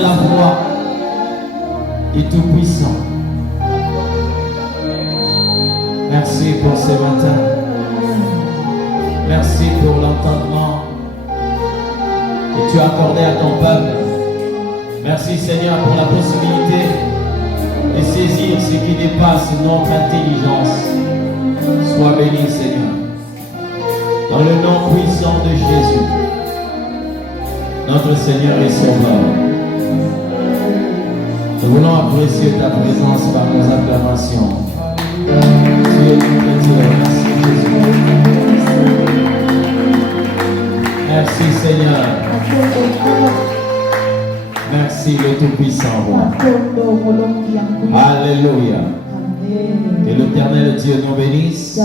entendre la voix du Tout-Puissant. Merci pour ce matin. Merci pour l'entendement que tu as accordé à ton peuple. Merci Seigneur pour la possibilité de saisir ce qui dépasse notre intelligence. Sois béni Seigneur. Dans le nom puissant de Jésus, notre Seigneur et Sauveur. Nous voulons apprécier ta présence par nos acclamations. Tu es notre Dieu. Merci Jésus. Merci Seigneur. Merci le Tout-Puissant Roi. Alléluia. Que l'Éternel Dieu nous bénisse.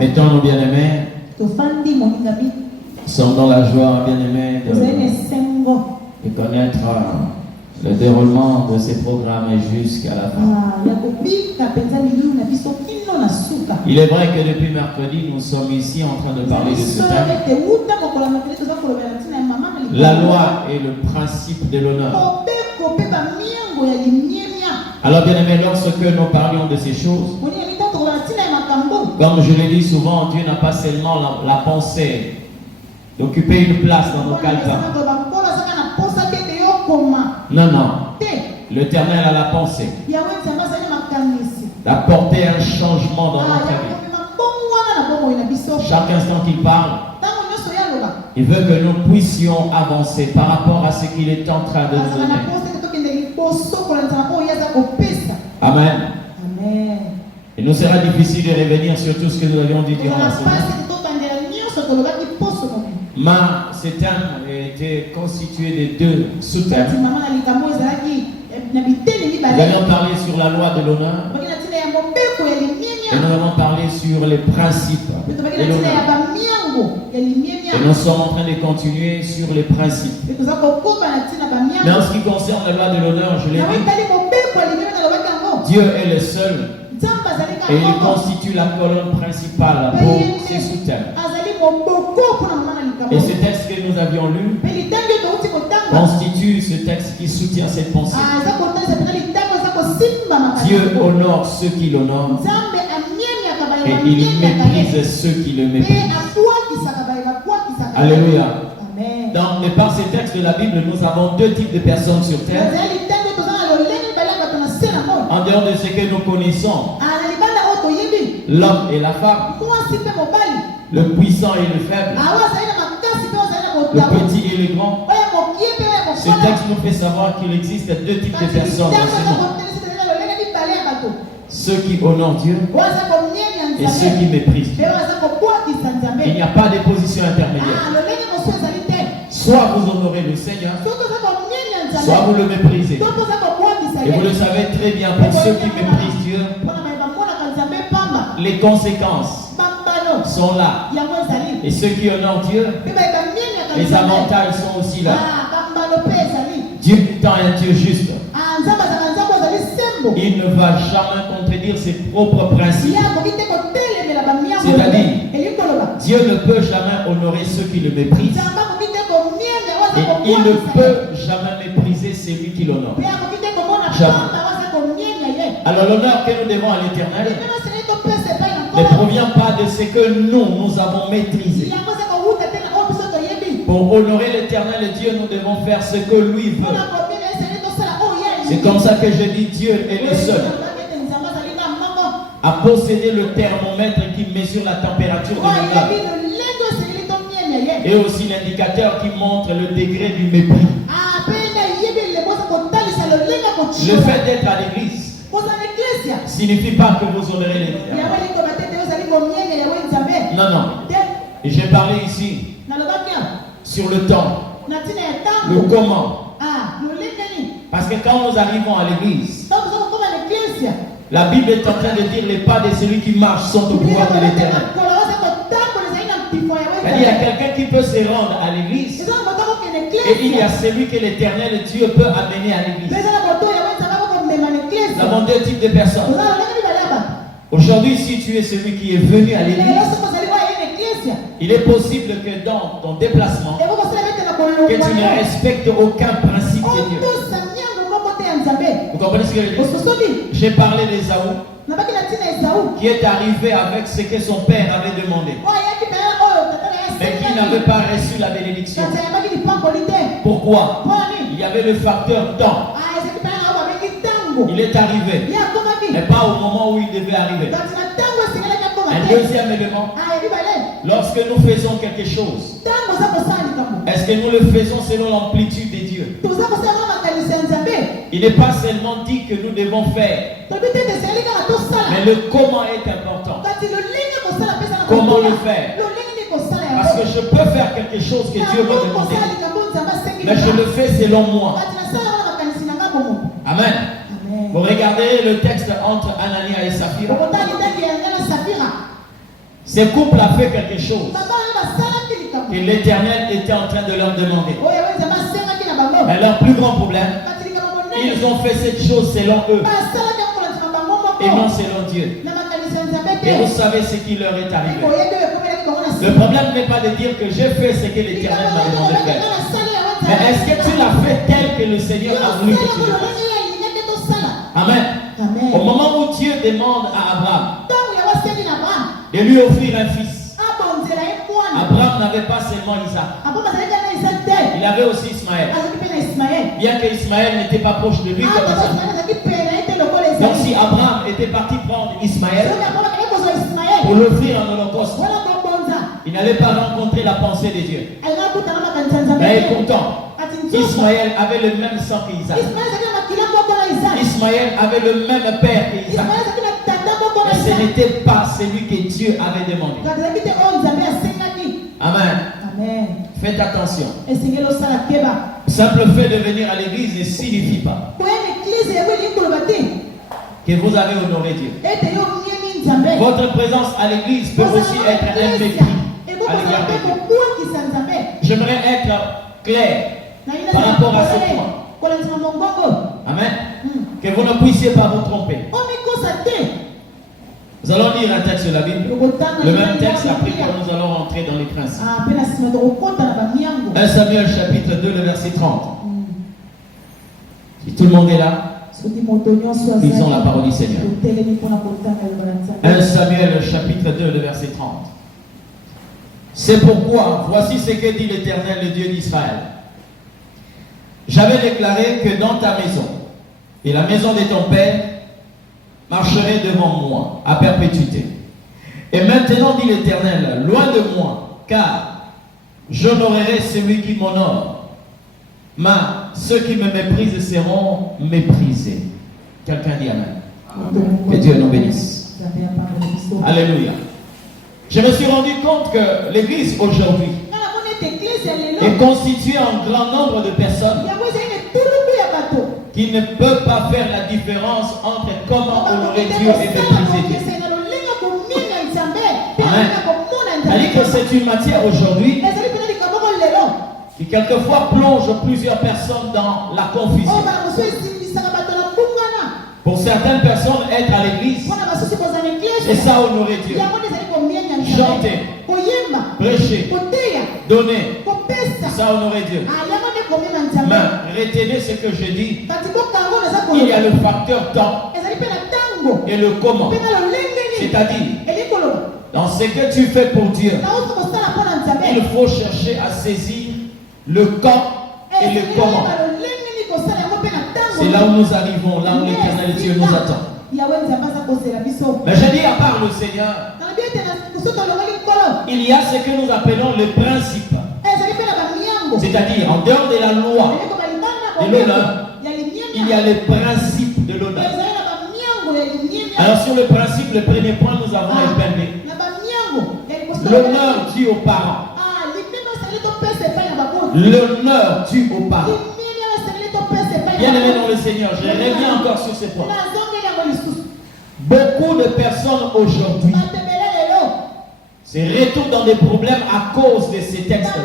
Mettons-nous bien-aimés. Nous sommes dans la joie, bien-aimés, de connaître le déroulement de ces programmes jusqu'à la fin. Il est vrai que depuis mercredi, nous sommes ici en train de parler de ce thème. La loi et le principe de l'honneur. Alors, bien-aimés, lorsque nous parlions de ces choses, comme je l'ai dit souvent, Dieu n'a pas seulement la pensée d'occuper une place dans nos calepins. Non, non. L'Éternel a la pensée d'apporter un changement dans notre vie. Chaque instant qu'il parle, il veut que nous puissions avancer par rapport à ce qu'il est en train de nous donner. Amen. Il nous sera difficile de revenir sur tout ce que nous avions dit durant la semaine. Mais ce thème était constitué de deux sous-thèmes. Nous avions parlé sur la loi de l'honneur et nous avons parlé sur les principes de l'honneur. Et nous sommes en train de continuer sur les principes. Mais en ce qui concerne la loi de l'honneur, je l'ai dit, Dieu est le seul et il constitue la colonne principale pour ces sous-thèmes. Et ce texte que nous avions lu constitue ce texte qui soutient cette pensée. Dieu honore ceux qui l'honorent et il méprise ceux qui le méprisent. Alléluia. Par ces textes de la Bible, nous avons deux types de personnes sur terre. En dehors de ce que nous connaissons, l'homme et la femme, le puissant et le faible, le petit et le grand. Ce texte nous fait savoir qu'il existe deux types de personnes dans ce monde. Ceux qui honorent Dieu et ceux qui méprisent Dieu. Il n'y a pas de position intermédiaire. Soit vous honorez le Seigneur, soit vous le méprisez. Et vous le savez très bien, pour ceux qui méprisent Dieu, les conséquences sont là. Et ceux qui honorent Dieu, les avantages sont aussi là. Dieu étant un Dieu juste, il ne va jamais contredire ses propres principes. C'est-à-dire, Dieu ne peut jamais honorer ceux qui le méprisent. Et il ne peut jamais mépriser celui qui l'honore. Jamais. Alors l'honneur que nous devons à l'Éternel ne provient pas de ce que nous avons maîtrisé. Pour honorer l'Éternel Dieu, nous devons faire ce que lui veut. C'est comme ça que je dis, Dieu est le seul à posséder le thermomètre qui mesure la température de l'honneur. Et aussi l'indicateur qui montre le degré du mépris. Le fait d'être à l'église ne signifie pas que vous honorez l'Éternel. Non, non. Et j'ai parlé ici sur le temps, le comment. Parce que quand nous arrivons à l'église, la Bible est en train de dire les pas de celui qui marche sont au pouvoir de l'Éternel. Il y a quelqu'un qui peut se rendre à l'église et il y a celui que l'Éternel Dieu peut amener à l'église. Nous avons deux types de personnes. Aujourd'hui, si tu es celui qui est venu à l'église, il est possible que dans ton déplacement, que tu ne respectes aucun principe de Dieu. Vous comprenez ce que je dis? J'ai parlé d'Ésaü, qui est arrivé avec ce que son père avait demandé, mais qui n'avait pas reçu la bénédiction. Pourquoi? Il y avait le facteur temps. Il est arrivé, mais pas au moment où il devait arriver. Un deuxième élément, lorsque nous faisons quelque chose, est-ce que nous le faisons selon l'amplitude de Dieu? Il n'est pas seulement dit que nous devons faire, mais le comment est important. Comment le faire? Parce que je peux faire quelque chose que Dieu m'a demandé, mais je le fais selon moi. Amen. Vous regardez le texte entre Anania et Saphira. Ce couple a fait quelque chose que l'Éternel était en train de leur demander. Mais leur plus grand problème, ils ont fait cette chose selon eux et non selon Dieu. Et vous savez ce qui leur est arrivé. Le problème n'est pas de dire que j'ai fait ce que l'Éternel m'a demandé de faire. Mais est-ce que tu l'as fait tel que le Seigneur a voulu que tu le fasses? Amen. Au moment où Dieu demande à Abraham de lui offrir un fils, Abraham n'avait pas seulement Isaac, il avait aussi Ismaël. Bien que Ismaël n'était pas proche de lui comme Isaac. Donc si Abraham était parti prendre Ismaël pour l'offrir en holocauste, il n'allait pas rencontrer la pensée de Dieu. Mais pourtant, Ismaël avait le même sang qu'Isaac. Ismaël avait le même père qu'Isaac. Mais ce n'était pas celui que Dieu avait demandé. Amen. Faites attention. Simple fait de venir à l'église ne signifie pas que vous avez honoré Dieu. Votre présence à l'église peut aussi être un mépris à l'égard de Dieu. J'aimerais être clair par rapport à ce point. Amen. Que vous ne puissiez pas vous tromper. Nous allons lire un texte de la Bible. Le même texte après que nous allons rentrer dans les principes. 1 Samuel chapitre 2, le verset 30. Si tout le monde est là, lisons la parole du Seigneur. 1 Samuel chapitre 2, le verset 30. C'est pourquoi, voici ce que dit l'Éternel, le Dieu d'Israël. J'avais déclaré que dans ta maison et la maison de ton père marcherait devant moi à perpétuité. Et maintenant, dit l'Éternel, loin de moi, car j'honorerai celui qui m'honore. Mais ceux qui me méprisent seront méprisés. Quelqu'un dit Amen. Que Dieu nous bénisse. Alléluia. Je me suis rendu compte que l'Église aujourd'hui est constituée en grand nombre de personnes qui ne peuvent pas faire la différence entre comment honorer Dieu et mépriser Dieu. Amen. C'est-à-dire que c'est une matière aujourd'hui qui quelquefois plonge plusieurs personnes dans la confusion. Pour certaines personnes, être à l'église, c'est ça honorer Dieu. Chanter, prêcher, donner, c'est ça honorer Dieu. Mais retenez ce que je dis. Il y a le facteur temps et le comment. C'est-à-dire, dans ce que tu fais pour Dieu, il faut chercher à saisir le quand et le comment. C'est là où nous arrivons, là où l'Éternel Dieu nous attend. Mais je dis à part le Seigneur, il y a ce que nous appelons le principe. C'est-à-dire, en dehors de la loi de l'honneur, il y a les principes de l'honneur. Alors sur le principe, le premier point, nous avons épinglé l'honneur dû aux parents. L'honneur dû aux parents. Bien aimé dans le Seigneur, je reviens encore sur ce point. Beaucoup de personnes aujourd'hui se retrouvent dans des problèmes à cause de ces textes-là.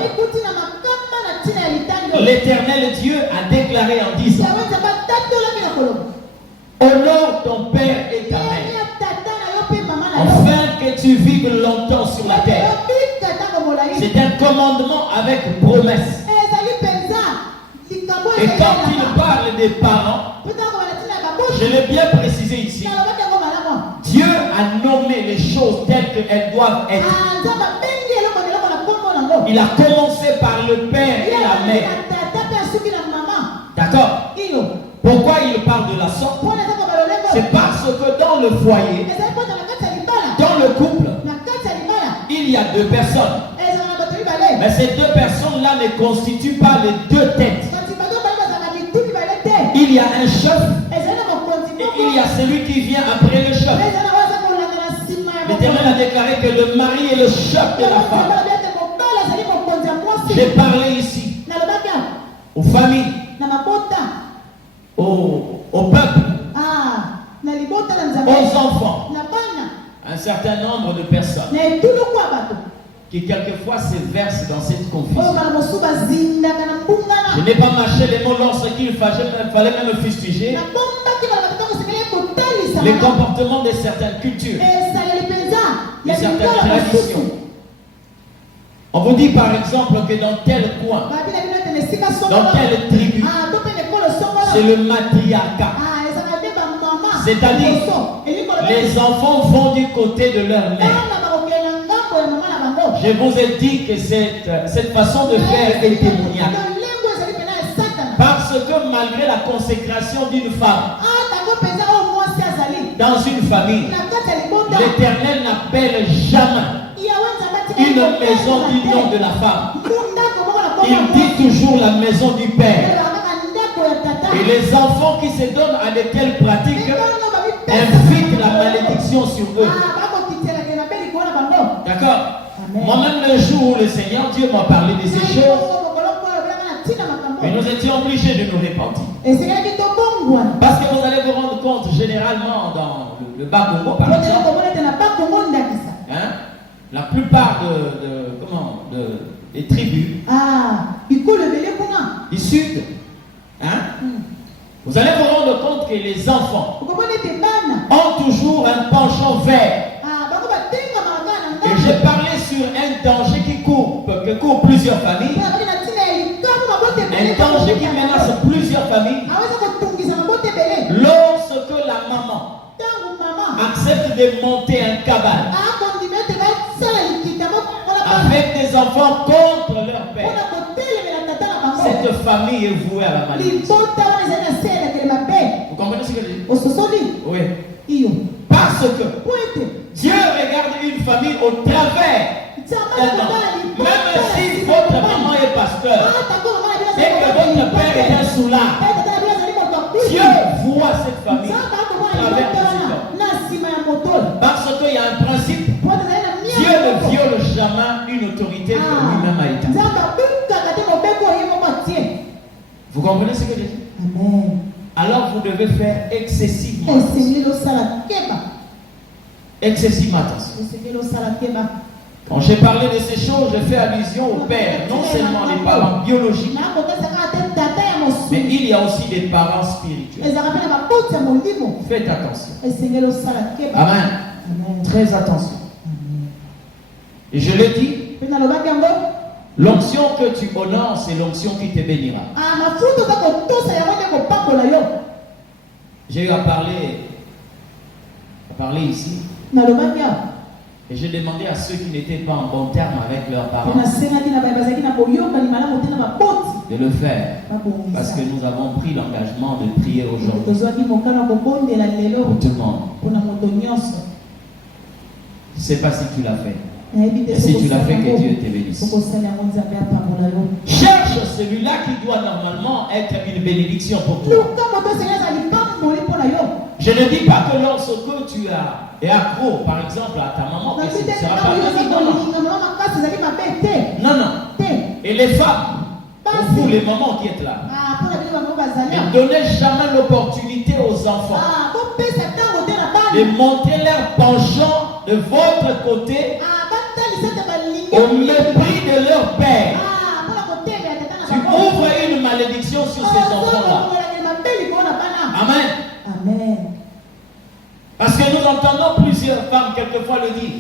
L'Éternel Dieu a déclaré en disant: honore ton père et ta mère, afin que tu vives longtemps sur la terre. C'est un commandement avec promesse. Et quand il parle des parents, je l'ai bien précisé ici, Dieu a nommé les choses telles qu'elles doivent être. Il a commencé par le père et la mère. D'accord? Pourquoi il parle de la sorte? C'est parce que dans le foyer, dans le couple, il y a deux personnes. Mais ces deux personnes-là ne constituent pas les deux têtes. Il y a un chef et il y a celui qui vient après le chef. L'Éternel a déclaré que le mari est le chef de la femme. J'ai parlé ici aux familles, au peuple, aux enfants, un certain nombre de personnes qui quelquefois se versent dans cette confusion. Je n'ai pas mâché les mots lorsqu'il fallait même fustiger les comportements de certaines cultures, de certaines traditions. On vous dit par exemple que dans tel coin, dans telle tribu, c'est le matriarcat. C'est-à-dire, les enfants vont du côté de leur mère. Je vous ai dit que cette façon de faire est démoniaque. Parce que malgré la consécration d'une femme dans une famille, l'Éternel n'appelle jamais une maison du nom de la femme. Il dit toujours la maison du père. Et les enfants qui se donnent à de telles pratiques invitent la malédiction sur eux. D'accord? Moi-même, le jour où le Seigneur Dieu m'a parlé de ces choses, et nous étions obligés de nous repentir. Parce que vous allez vous rendre compte, généralement, dans le Bas-Congo, par exemple, hein, la plupart des tribus du sud, hein, vous allez vous rendre compte que les enfants ont toujours un penchant vert. Et j'ai parlé sur un danger qui court plusieurs familles. Un danger qui menace plusieurs familles. Lorsque la maman accepte de monter un cabal avec des enfants contre leur père, cette famille est vouée à la malédiction. Vous comprenez ce que je dis? Oui. Parce que Dieu regarde une famille au travers d'un homme. Même si votre maman est pasteur et que votre père est un soulard, Dieu voit cette famille au travers de cet homme. Parce qu'il y a un principe, Dieu ne viole jamais une autorité que lui-même a établie. Vous comprenez ce que je dis? Amen. Alors vous devez faire excessivement attention. Quand j'ai parlé de ces choses, j'ai fait allusion au père, non seulement les parents biologiques, mais il y a aussi des parents spirituels. Faites attention. Amen. Très attention. Et je l'ai dit, l'onction que tu honores, c'est l'onction qui te bénira. J'ai eu à parler ici. Et j'ai demandé à ceux qui n'étaient pas en bon terme avec leurs parents de le faire. Parce que nous avons pris l'engagement de prier aujourd'hui pour tout le monde. Je ne sais pas si tu l'as fait. Et si tu l'as fait, que Dieu te bénisse. Cherche celui-là qui doit normalement être une bénédiction pour toi. Je ne dis pas que lorsque tu es accro, par exemple, à ta maman, que ce ne sera pas bénédiction. Non. Et les femmes, pour les mamans qui êtes là, ne donnez jamais l'opportunité aux enfants de monter leur penchant de votre côté au mépris de leur père. Tu ouvres une malédiction sur ces enfants-là. Amen. Parce que nous entendons plusieurs femmes quelquefois le dire.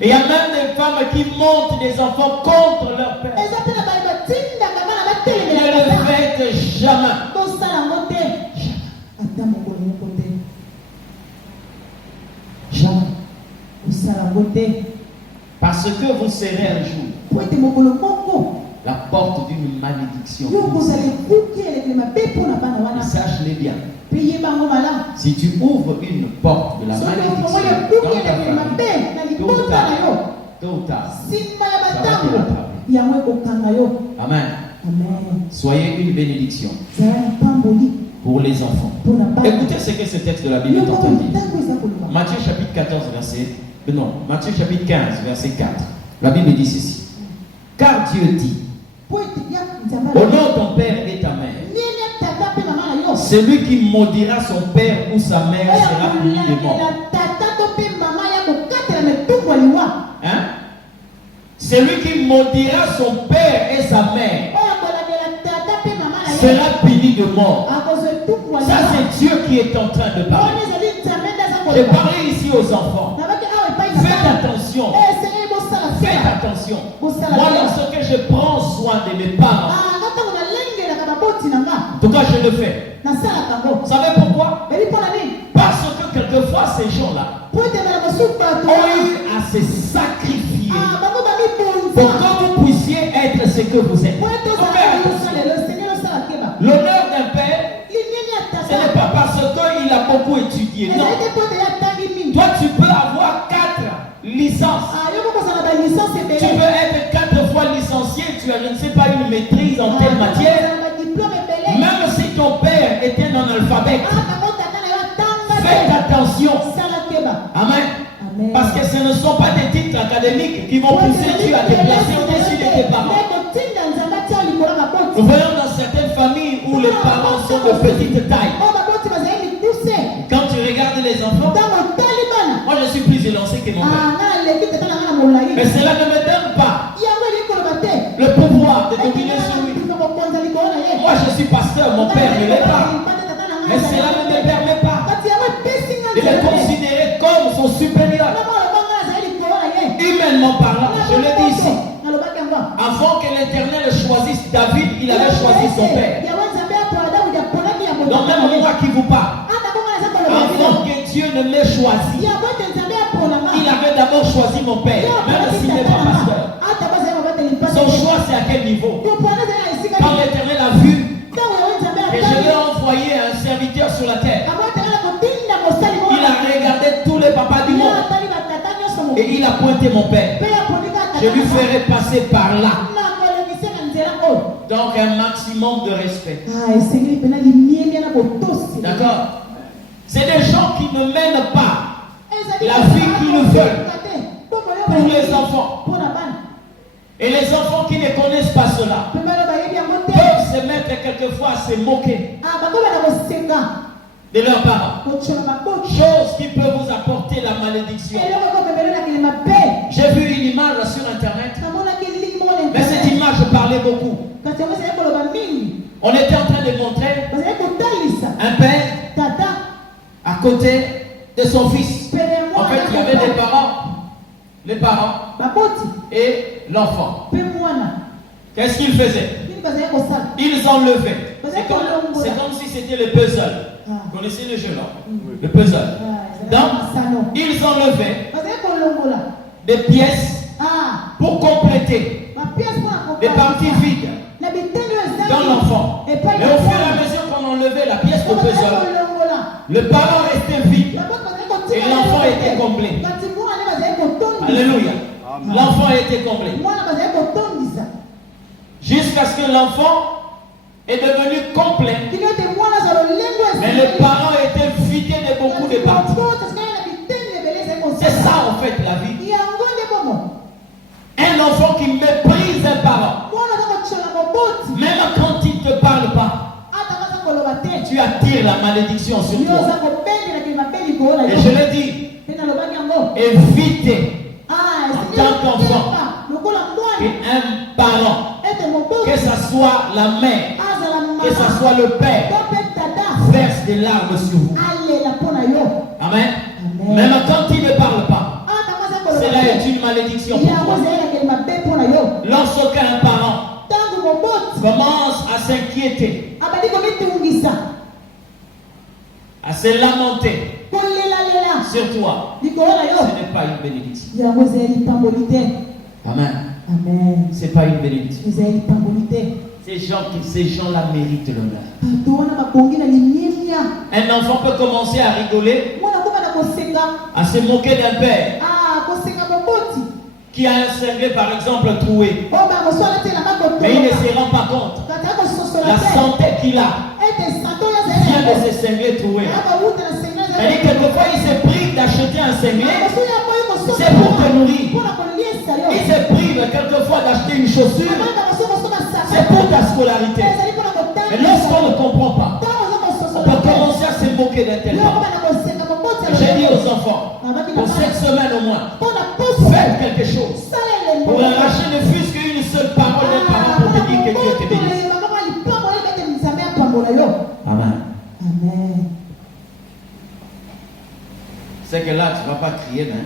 Et il y a même des femmes qui montent des enfants contre leur père. Jamais. Jamais. Parce que vous serez un jour la porte d'une malédiction. Et sache-les bien. Si tu ouvres une porte de la malédiction dans ta famille, tôt ou tard, ça va te rattraper. Amen. Soyez une bénédiction pour les enfants. Écoutez ce que ce texte de la Bible est en train de dire. Matthieu chapitre 14, Matthieu chapitre 15, verset 4. La Bible dit ceci. Car Dieu dit, honore ton père et ta mère. Celui qui maudira son père ou sa mère sera puni de mort. Hein? Celui qui maudira son père et sa mère sera puni de mort. Ça, c'est Dieu qui est en train de parler. Je parlais ici aux enfants. Faites attention. Faites attention. Moi, lorsque je prends soin de mes parents, en tout cas, je le fais. Vous savez pourquoi? Parce que quelquefois, ces gens-là ont eu à se sacrifier pour que vous puissiez être ce que vous êtes. L'honneur d'un père, ce n'est pas parce qu'il a beaucoup étudié. Non. Toi, tu peux avoir 4 licences. Tu peux être 4 fois licencié. Tu as, je ne sais pas, une maîtrise en telle matière. Même si ton père est un analphabète, faites attention. Amen. Parce que ce ne sont pas des titres académiques qui vont pousser Dieu à te placer au-dessus de tes parents. Nous voyons dans certaines familles où les parents sont de petite taille. Quand tu regardes les enfants, moi je suis plus élancé que mon père. Mais cela ne me donne pas le pouvoir de dominer sur lui. Moi je suis pasteur, mon père ne l'est pas. Mais cela ne me permet pas de le considérer comme son supérieur. Humainement parlant, je le dis ici. Avant que l'Éternel choisisse David, il avait choisi son père. Donc même moi qui vous parle, avant que Dieu ne m'ait choisi, il avait d'abord choisi mon père, même s'il n'est pas pasteur. Son choix, c'est à quel niveau? Quand l'Éternel a vu et je lui ai envoyé un serviteur sur la terre, il a regardé tous les papas du monde et il a pointé mon père. Je lui ferai passer par là. Donc un maximum de respect. D'accord? C'est des gens qui ne mènent pas la vie qu'ils veulent pour les enfants. Et les enfants qui ne connaissent pas cela peuvent se mettre quelquefois à se moquer de leurs parents. Chose qui peut vous apporter la malédiction. J'ai vu une image sur internet. Mais cette image parlait beaucoup. On était en train de montrer un père à côté de son fils. En fait, il y avait des parents, les parents et l'enfant. Qu'est-ce qu'ils faisaient? Ils enlevaient. C'est comme si c'était le puzzle. Vous connaissez le jeu, là? Le puzzle. Donc, ils enlevaient des pièces pour compléter des parties vides dans l'enfant. Et au fur et à mesure qu'on enlevait la pièce au puzzle, le parent restait vide et l'enfant était complet. Alléluia. L'enfant était complet. Jusqu'à ce que l'enfant est devenu complet. Mais le parent était vidé de beaucoup de parties. C'est ça en fait la vie. Un enfant qui méprise un parent, même quand il ne te parle pas, tu attires la malédiction sur toi. Et je le dis, évitez en tant qu'enfant qu'un parent, que ce soit la mère, que ce soit le père, verse des larmes sur vous. Amen. Même quand il ne parle pas, cela est une malédiction pour toi. Lorsqu'un parent commence à s'inquiéter se lamenter sur toi, ce n'est pas une bénédiction. Amen. Amen. Ce n'est pas une bénédiction. Ces gens-là méritent l'honneur. Un enfant peut commencer à rigoler, à se moquer d'un père qui a un cinglé par exemple troué. Mais il ne se rend pas compte. La santé qu'il a vient de ce cinglé troué. C'est-à-dire quelquefois il se prive d'acheter un cinglé, c'est pour te nourrir. Il se prive quelquefois d'acheter une chaussure, c'est pour ta scolarité. Mais lorsqu'on ne comprend pas, on peut commencer à se moquer d'un tel parent. J'ai dit aux enfants, pour cette semaine au moins, faites quelque chose pour arracher ne fût-ce qu'une seule parole d'un parent pour te dire que Dieu te bénisse. Amen. Amen. C'est que là, tu ne vas pas crier, mais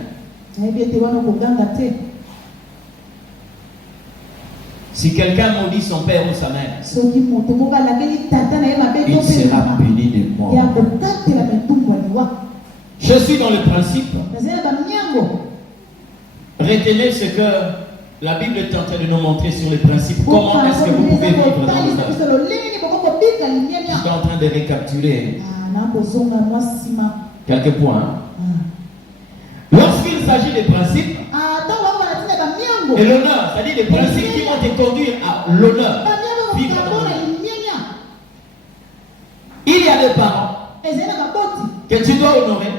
si quelqu'un maudit son père ou sa mère, il sera puni de mort. Je suis dans le principe. Retenez ce que la Bible est en train de nous montrer sur les principes. Comment est-ce que vous pouvez vivre dans l'honneur? Je suis en train de récapituler quelques points. Lorsqu'il s'agit des principes et l'honneur, c'est-à-dire des principes qui vont te conduire à l'honneur, vivre dans l'honneur. Il y a des parents que tu dois honorer,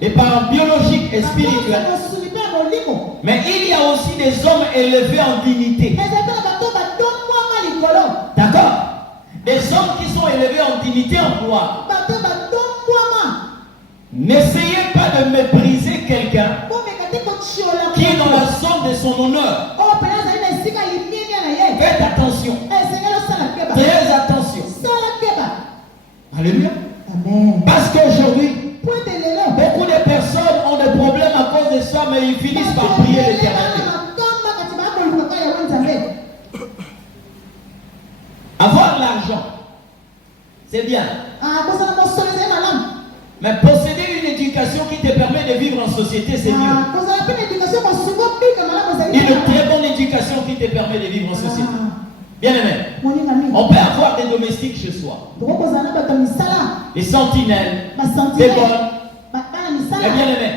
des parents biologiques et spirituels. Mais il y a aussi des hommes élevés en dignité. D'accord? Des hommes qui sont élevés en dignité, en gloire. N'essayez pas de mépriser quelqu'un qui est dans la zone de son honneur. Faites attention. Très attention. Alléluia. Amen. Parce qu'aujourd'hui, beaucoup de personnes ont des problèmes à cause de ça, mais ils finissent par prier l'Éternel. Avoir l'argent, c'est bien. Mais posséder une éducation qui te permet de vivre en société, c'est mieux. Une très bonne éducation qui te permet de vivre en société. Bien aimé, on peut avoir des domestiques chez soi, des sentinelles, des bonnes. Mais bien aimé,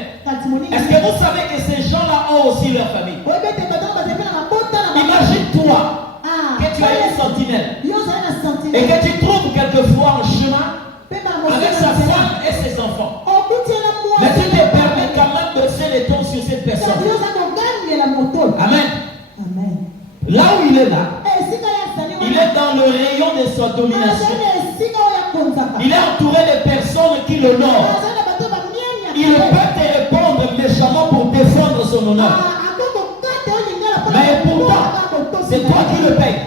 est-ce que vous savez que ces gens-là ont aussi leur famille? Imagine-toi que tu as une sentinelle et que tu trouves quelquefois en chemin avec sa femme et ses enfants. Mais tu te permets quand même de serrer les tons sur cette personne. Amen. Amen. Là où il est là, il est dans le rayon de sa domination. Il est entouré de personnes qui l'honorent. Il peut te répondre méchamment pour défendre son honneur. Mais pourtant, c'est toi qui le payes.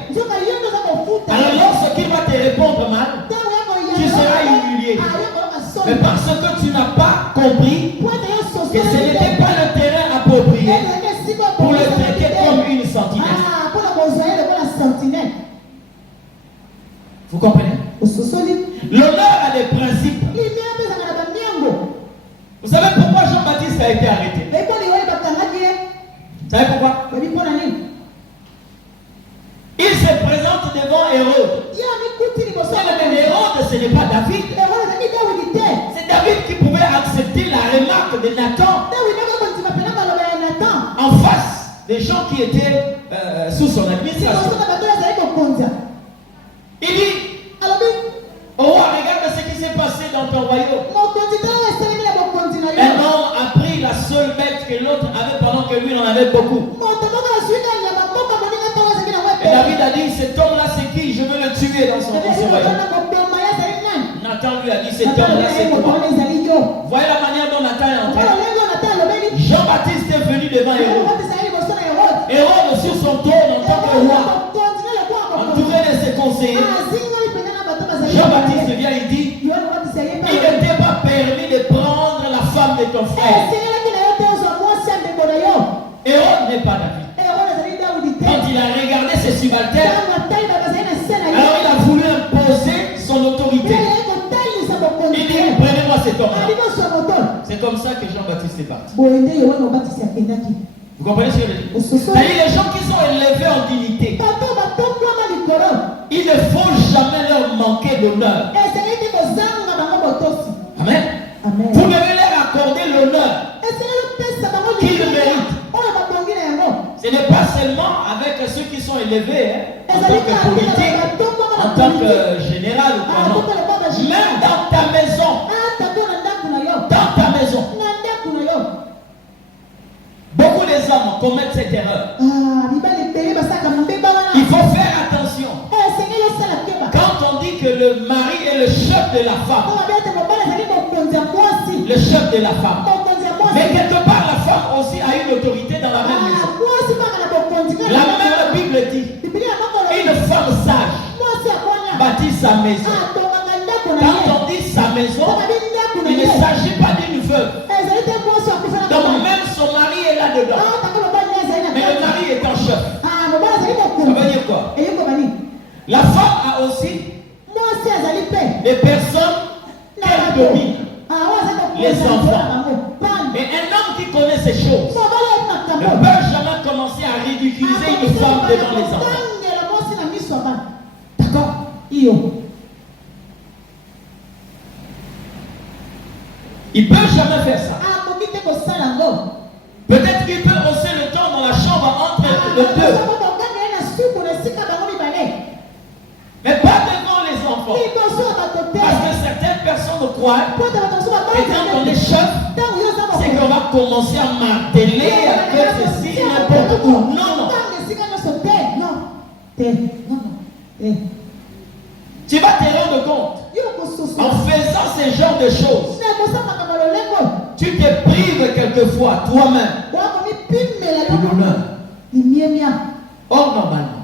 Alors lorsqu'il va te répondre mal, tu seras humilié. Mais parce que tu n'as pas compris que ce n'était pas le terrain approprié pour le traiter comme une sentinelle. Vous comprenez? L'honneur a des principes. Vous savez pourquoi Jean-Baptiste a été arrêté? Vous savez pourquoi? Il se présente devant Hérode. Mais Hérode, ce n'est pas David. C'est David qui pouvait accepter la remarque de Nathan en face des gens qui étaient sous son administration. Il dit, oh, regarde ce qui s'est passé dans ton royaume. Un homme a pris la seule bête que l'autre avait pendant que lui en avait beaucoup. Et David a dit, cet homme-là c'est qui? Je veux le tuer dans son royaume. Nathan lui a dit, cet homme-là c'est toi. Voyez la manière dont Nathan est entré. Jean-Baptiste est venu devant Hérode. Hérode sur son trône en tant que roi, entouré de ses conseillers. Jean-Baptiste vient et dit, il n'était pas permis de prendre la femme de ton frère. Hérode n'est pas David. Quand il a regardé ses subalternes, alors il a voulu imposer son autorité. Il dit, baptiste est parti. Vous comprenez ce que je veux dire? C'est-à-dire les gens qui sont élevés en dignité, il ne faut jamais leur manquer d'honneur. Amen. Amen. Vous devez leur accorder l'honneur qu'ils méritent. Ce n'est pas seulement avec ceux qui sont élevés, en tant que politique, en tant que général ou quoi, non. Même dans ta maison. Dans ta maison. Beaucoup des hommes commettent cette erreur. Il faut faire attention. Quand on dit que le mari est le chef de la femme, le chef de la femme, mais quelque part la femme aussi a une autorité dans la même maison. La même Bible dit, une femme sage bâtit sa maison. Quand on dit sa maison, il ne s'agit pas d'une veuve. Donc même son mari est là-dedans. Mais le mari est en chef. Ça veut dire quoi? La femme a aussi des personnes qu'elle domine. Les enfants. Et un homme qui connaît ces choses ne peut jamais commencer à ridiculiser une femme devant les enfants. D'accord? Il ne peut jamais faire ça. Peut-être qu'il peut hausser le temps dans la chambre entre les deux. Mais pas devant les enfants. Parce que certaines personnes croient que quand on est chef, c'est qu'on va commencer à marteler, à faire ceci, n'importe où. Non, non. Tu vas te rendre compte. En faisant ce genre de choses, tu te prives quelquefois toi-même de l'honneur. Or, normalement,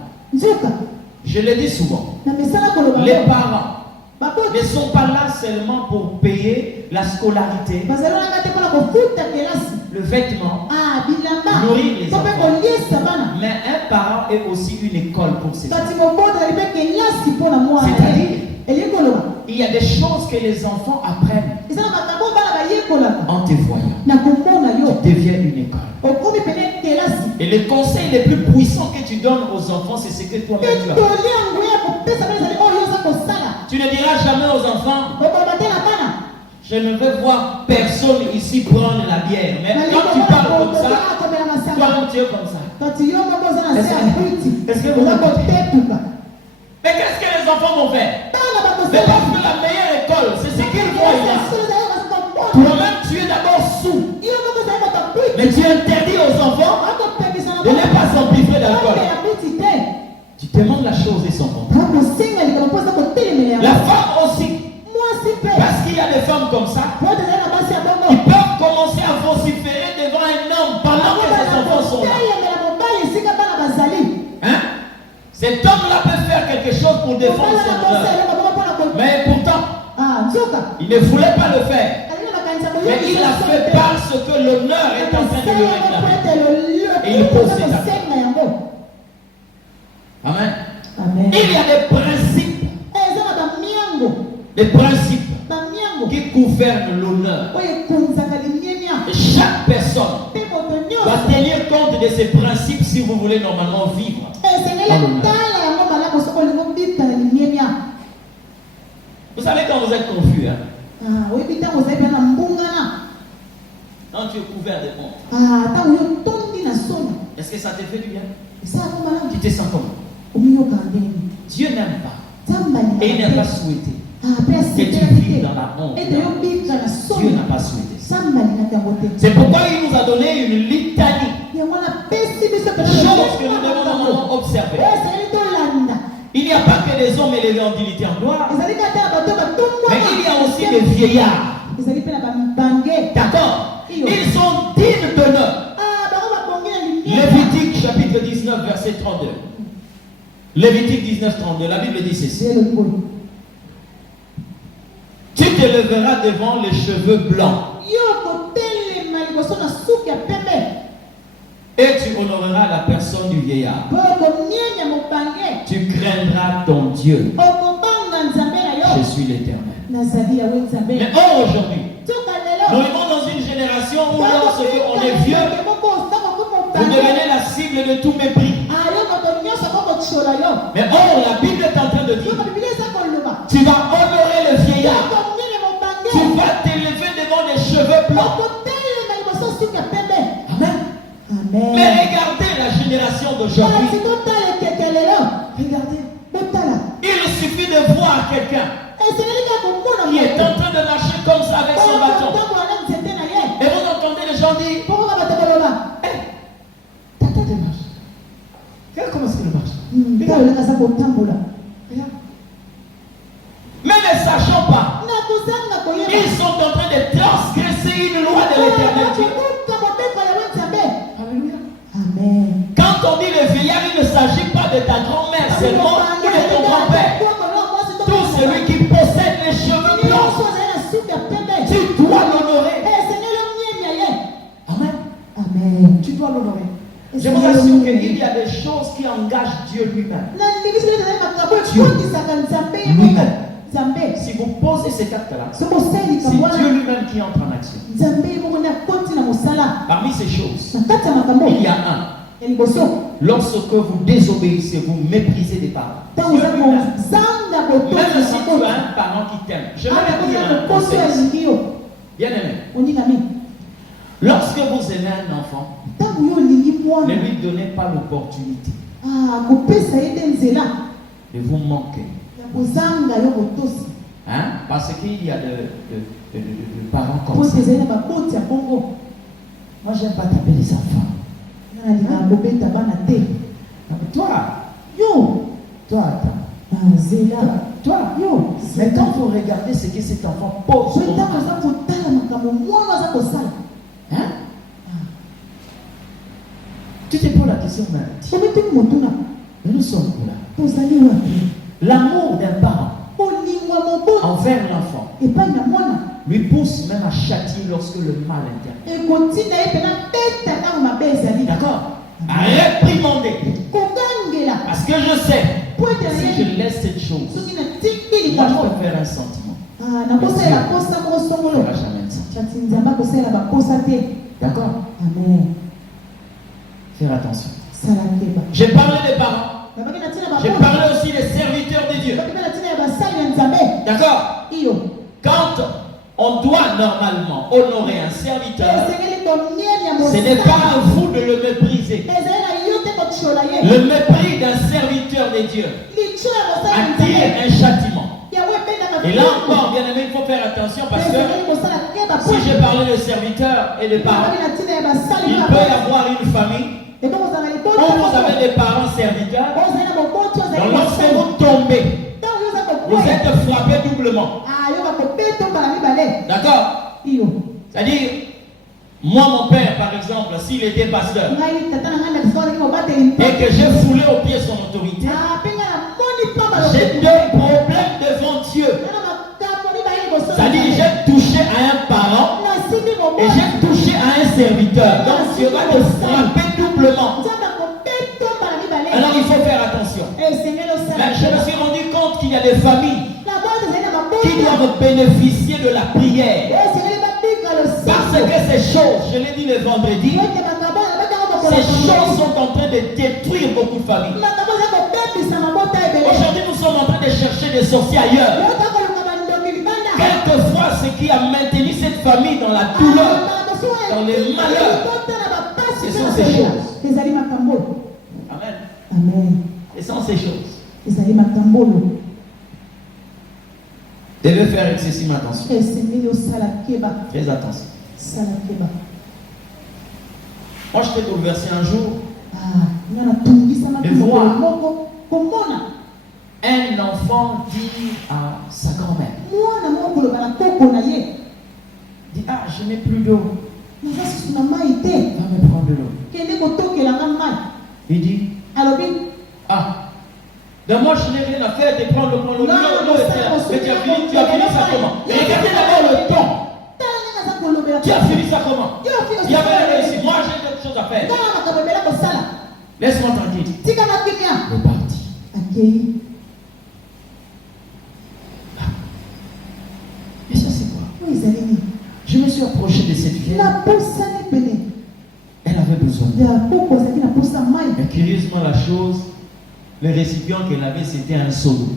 je le dis souvent, les parents ne sont pas là seulement pour payer la scolarité, le vêtement, nourrir les enfants. Mais un parent est aussi une école pour ses enfants. C'est-à-dire, il y a des choses que les enfants apprennent en te voyant. Tu deviens une école. Et le conseil le plus puissant que tu donnes aux enfants, c'est ce que toi-même tu as. Tu ne diras jamais aux enfants, je ne veux voir personne ici prendre la bière. Mais quand tu parles comme ça, toi-même tu es comme ça. Est-ce que vous écoutez? Mais qu'est-ce que les enfants vont faire? Mais parce que la meilleure école, c'est ce qu'ils voient là. Toi-même, tu es d'abord sous. Mais tu interdis aux enfants de ne pas s'empiffrer d'alcool. Tu demandes la chose et son nom. La femme aussi. Parce qu'il y a des femmes comme ça qui peuvent commencer à vociférer devant un homme pendant que ses enfants sont là. Hein? Cet homme-là peut faire quelque chose pour défendre son honneur. Mais pourtant, il ne voulait pas le faire. Mais il a fait parce que l'honneur est en train de le réclamer. Et il pose ses actes. Amen. Amen. Il y a des principes. Des principes qui gouvernent l'honneur. Et chaque personne doit tenir compte de ces principes si vous voulez normalement vivre. Vous savez quand vous êtes confus, hein? Quand tu es couvert de honte, est-ce que ça te fait du bien? Tu te sens comment? Dieu n'aime pas. Et il n'a pas souhaité que tu vives dans la honte. Dieu n'a pas souhaité ça. C'est pourquoi il nous a donné une litanie de choses que nous devons normalement observer. Il n'y a pas que des hommes élevés en dignité en gloire, mais il y a aussi des vieillards. D'accord? Ils sont dignes d'honneur. Lévitique chapitre 19 verset 32. Lévitique 19 32. La Bible dit ceci. Tu te leveras devant les cheveux blancs et tu honoreras la personne du vieillard. Tu craindras ton Dieu. Je suis l'Éternel. Mais or aujourd'hui, nous vivons dans une génération génération où lorsqu'on est vieux, vous devenez la cible de tout mépris. Mais or, la Bible est en train de dire, tu vas honorer le vieillard. Tu vas t'élever devant des cheveux blancs. Amen. Amen. Mais regardez la génération d'aujourd'hui. Regardez. Il suffit de voir quelqu'un qui est en train de marcher comme ça avec son bâton. Et vous entendez les gens dire, hey, tata démarche. Regarde comment est-ce qu'il marche. Regarde. Mais ne sachant pas, ils sont en train de transgresser une loi de l'éternel Dieu. Alléluia. Amen. Quand on dit le vieillard, il ne s'agit pas de ta grand-mère seulement ou de ton grand-père. Tout celui qui possède les cheveux blancs, tu dois l'honorer. Amen. Amen. Tu dois l'honorer. Je vous assure qu'il y a des choses qui engagent Dieu lui-même. Si vous posez ces actes-là, c'est Dieu lui-même qui entre en action. Parmi ces choses, il y a un. Lorsque vous désobéissez, vous méprisez des parents. Même si tu as un parent qui t'aime, je vais te dire un conseil. Bien aimé. Lorsque vous aimez un enfant, ne lui donnez pas l'opportunité de vous manquer. Hein? Parce qu'il y a de parents comme ça. Moi, j'aime pas taper les enfants. Toi, attends. Mais quand vous regardez ce que cet enfant pose, hein? Tu te poses la question maintenant. Nous sommes où là? L'amour d'un parent envers l'enfant lui pousse même à châtier lorsque le mal intervient. D'accord? À réprimander. Parce que je sais, si je laisse cette chose, moi je peux faire un sentiment. Mais Dieu ne fera jamais un sentiment. D'accord? Amen. Faire attention. J'ai parlé des parents. J'ai parlé aussi des serviteurs de Dieu. D'accord? Quand on doit normalement honorer un serviteur, ce n'est pas à vous de le mépriser. Le mépris d'un serviteur de Dieu attire un châtiment. Et là encore, bien aimé, il faut faire attention parce que si j'ai parlé de serviteurs et de parents, il peut y avoir une famille où vous avez des parents serviteurs. Donc lorsque vous tombez, vous êtes frappé doublement. D'accord? C'est-à-dire, moi, mon père, par exemple, s'il était pasteur et que j'ai foulé au pied son autorité, j'ai deux problèmes devant Dieu. C'est-à-dire, j'ai touché à un parent et j'ai touché à un serviteur. Donc, Dieu va te frapper doublement. Alors, il faut faire attention. Mais je me suis rendu compte qu'il y a des familles qui doivent bénéficier de la prière. Parce que ces choses, je l'ai dit le vendredi, ces choses sont en train de détruire beaucoup de familles. Aujourd'hui, nous sommes en train de chercher des sorciers ailleurs. Quelquefois, ce qui a maintenu cette famille dans la douleur, dans les malheurs, ce sont ces choses. Amen. Ce sont ces choses. Devez faire excessivement attention. Très attention. Moi, je t'ai bouleversé un jour de voir un enfant dire à sa grand-mère, dit, ah, je n'ai plus d'eau. Va me prendre de l'eau. Il dit, ah, donc moi je n'ai rien à faire de prendre l'eau. Mais tu as fini ça comment? Et regardez d'abord le ton. Tu as fini ça comment? Il y avait réussi. Moi j'ai d'autres choses à faire. Laisse-moi tranquille. Il est parti. Et ça c'est quoi? Je me suis suis approché de cette fille. Elle avait besoin. Mais curieusement, la chose, le récipient qu'elle avait, c'était un seau d'eau.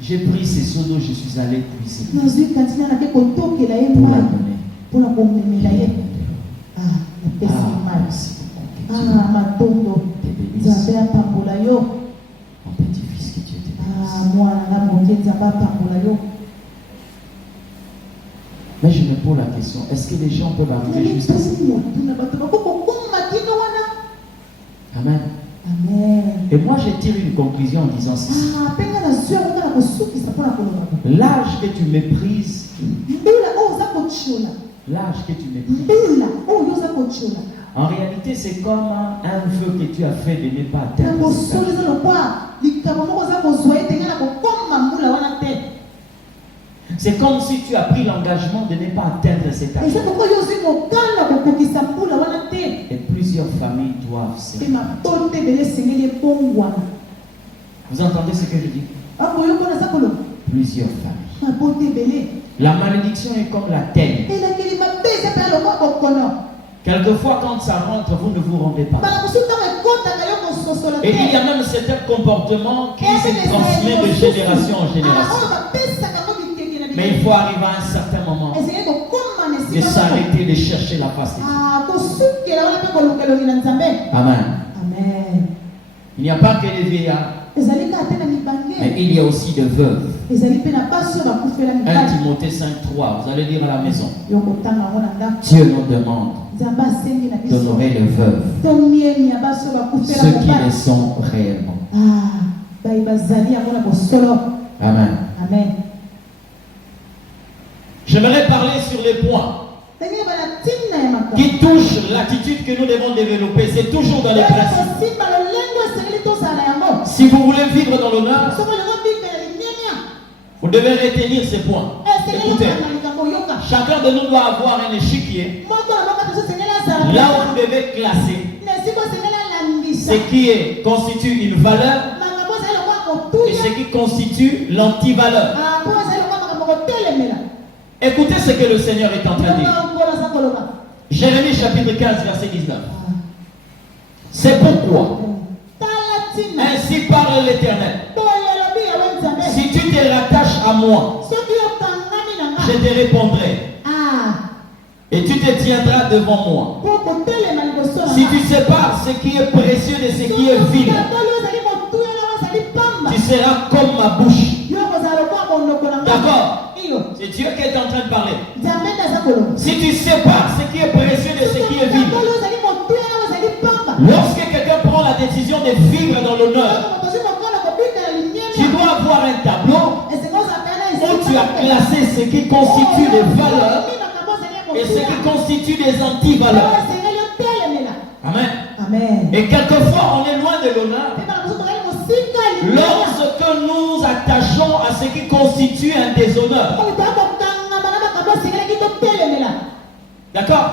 J'ai pris ces seaux d'eau, je suis allé puiser pour la donner. Mon petit-fils, que Dieu te bénisse. Mais je me pose la question, est-ce que les gens peuvent arriver jusqu'à ça? Amen. Amen. Et moi, je tire une conclusion en disant ceci. L'âge que tu méprises, en réalité, c'est comme un vœu que tu as fait de ne pas atteindre. C'est comme si tu as pris l'engagement de ne pas atteindre cet âge. Et plusieurs familles doivent se. Vous entendez ce que je dis? Plusieurs familles. La malédiction est comme la teigne. Quelquefois, quand ça rentre, vous ne vous rendez pas. Et il y a même certains comportements qui se transmettent de génération en génération. Mais il faut arriver à un certain moment de s'arrêter, de chercher la face de Dieu. Amen. Amen. Il n'y a pas que des vieillards, mais il y a aussi des veuves. 1 Timothée 5,3, vous allez lire à la maison. Dieu nous demande d'honorer les veuves, ceux qui le sont réellement. Amen. Amen. J'aimerais parler sur les points qui touchent l'attitude que nous devons développer. C'est toujours dans les principes. Si vous voulez vivre dans l'honneur, vous devez retenir ces points. Écoutez, chacun de nous doit avoir un échiquier là où vous devez classer ce qui constitue une valeur et ce qui constitue l'antivaleur. Écoutez ce que le Seigneur est en train de dire. Jérémie chapitre 15 verset 19. C'est pourquoi ainsi parle l'Éternel. Si tu te rattaches à moi, je te répondrai. Et tu te tiendras devant moi. Si tu sépares ce qui est précieux de ce qui est vil, tu seras comme ma bouche. D'accord? C'est Dieu qui est en train de parler. Si tu sépares ce qui est précieux de ce qui est vil, lorsque quelqu'un prend la décision de vivre dans l'honneur, tu dois avoir un tableau où tu as classé ce qui constitue des valeurs et ce qui constitue des antivaleurs. Amen. Amen. Et quelquefois, on est loin de l'honneur lorsque nous attachons à ce qui constitue un déshonneur. D'accord?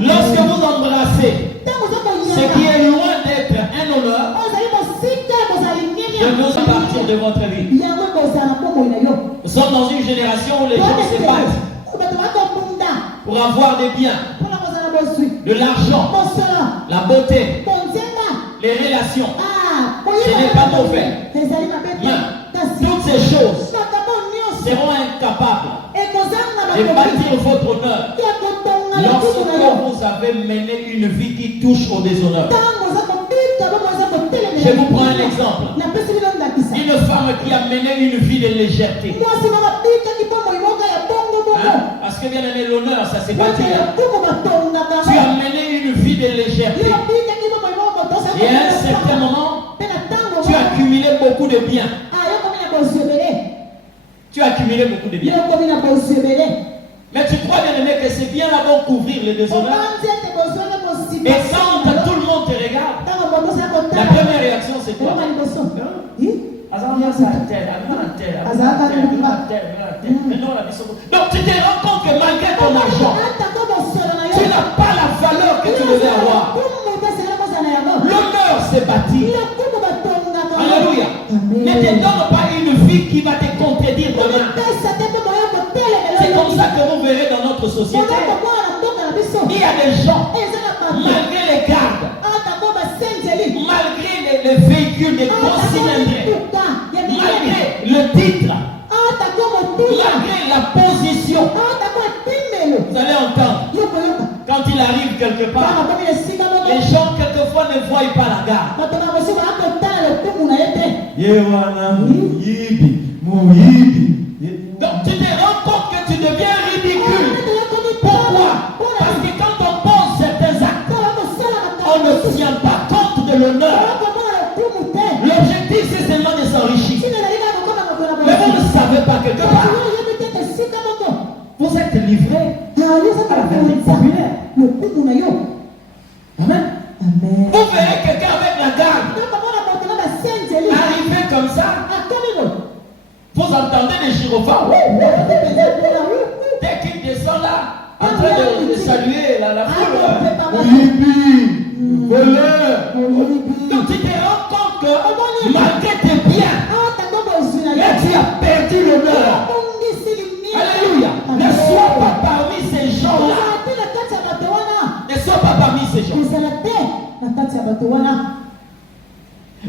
Lorsque vous embrassez ce qui est loin d'être un honneur, je veux partir de votre vie. Nous sommes dans une génération où les gens se battent pour avoir des biens, de l'argent, la beauté, les relations. Ce n'est pas mauvais. Bien. Toutes ces choses seront incapables de bâtir votre honneur lorsque vous avez mené une vie qui touche au déshonneur. Je vous prends un exemple. Une femme qui a mené une vie de légèreté. Parce que bien aimé, l'honneur, ça c'est bâti. Tu as mené une vie de légèreté. Et à un certain moment, tu as accumulé beaucoup de biens. Tu as accumulé beaucoup de biens. Mais tu crois bien aimé que ces biens-là vont couvrir les déshonneurs. Et quand tout le monde te regarde, la première réaction c'est quoi? Donc tu te rends compte que malgré ton argent, tu n'as pas la valeur que tu devais avoir. L'honneur s'est bâti. Alléluia. Ne te donne pas une vie qui va te contredire demain. société, il y a des gens, malgré les gardes, malgré les véhicules, les gros cylindrés, malgré le titre, malgré la position, vous allez entendre, quand il arrive quelque part, les gens quelquefois ne voient pas la garde. Donc tu te rends compte que tu deviens ridicule. Pourquoi? Parce que quand on pose certains actes, on ne tient pas compte de l'honneur. L'objectif c'est seulement de s'enrichir. Mais vous ne savez pas quelque part. Vous êtes livré à la verdict populaire. Amen. Vous verrez quelqu'un avec la garde arriver comme ça. Vous entendez les gyrophares. Dès qu'il descend là, en train de saluer la foule. Donc tu te rends compte que malgré tes biens, mais tu as perdu l'honneur. Alléluia. Ne sois pas parmi ces gens-là. Ne sois pas parmi ces gens.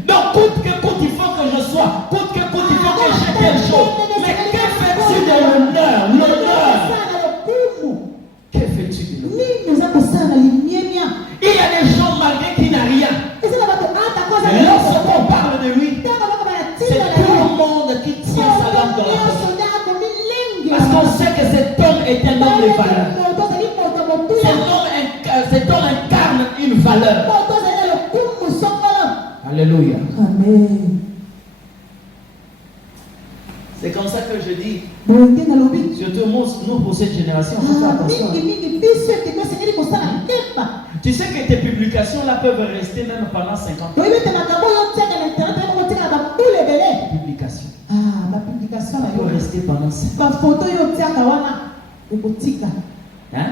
Donc coûte que coûte, il faut que je sois. Coûte que coûte, il faut que j'ai telle chose. Mais que fais-tu de l'honneur? L'honneur. Que fais-tu de l'honneur? Il y a des gens malgré qui n'a rien. Mais lorsqu'on parle de lui, c'est tout le monde qui tient sa langue dans la poche. Parce qu'on sait que cet homme est un homme de valeur. Cet homme incarne une valeur. Alléluia. Amen. C'est comme ça que je dis. Surtout nous pour cette génération, faut faire attention. Tu sais que tes publications là peuvent rester même pendant 50 ans. Publication. Ça peut rester pendant 50 ans. Hein?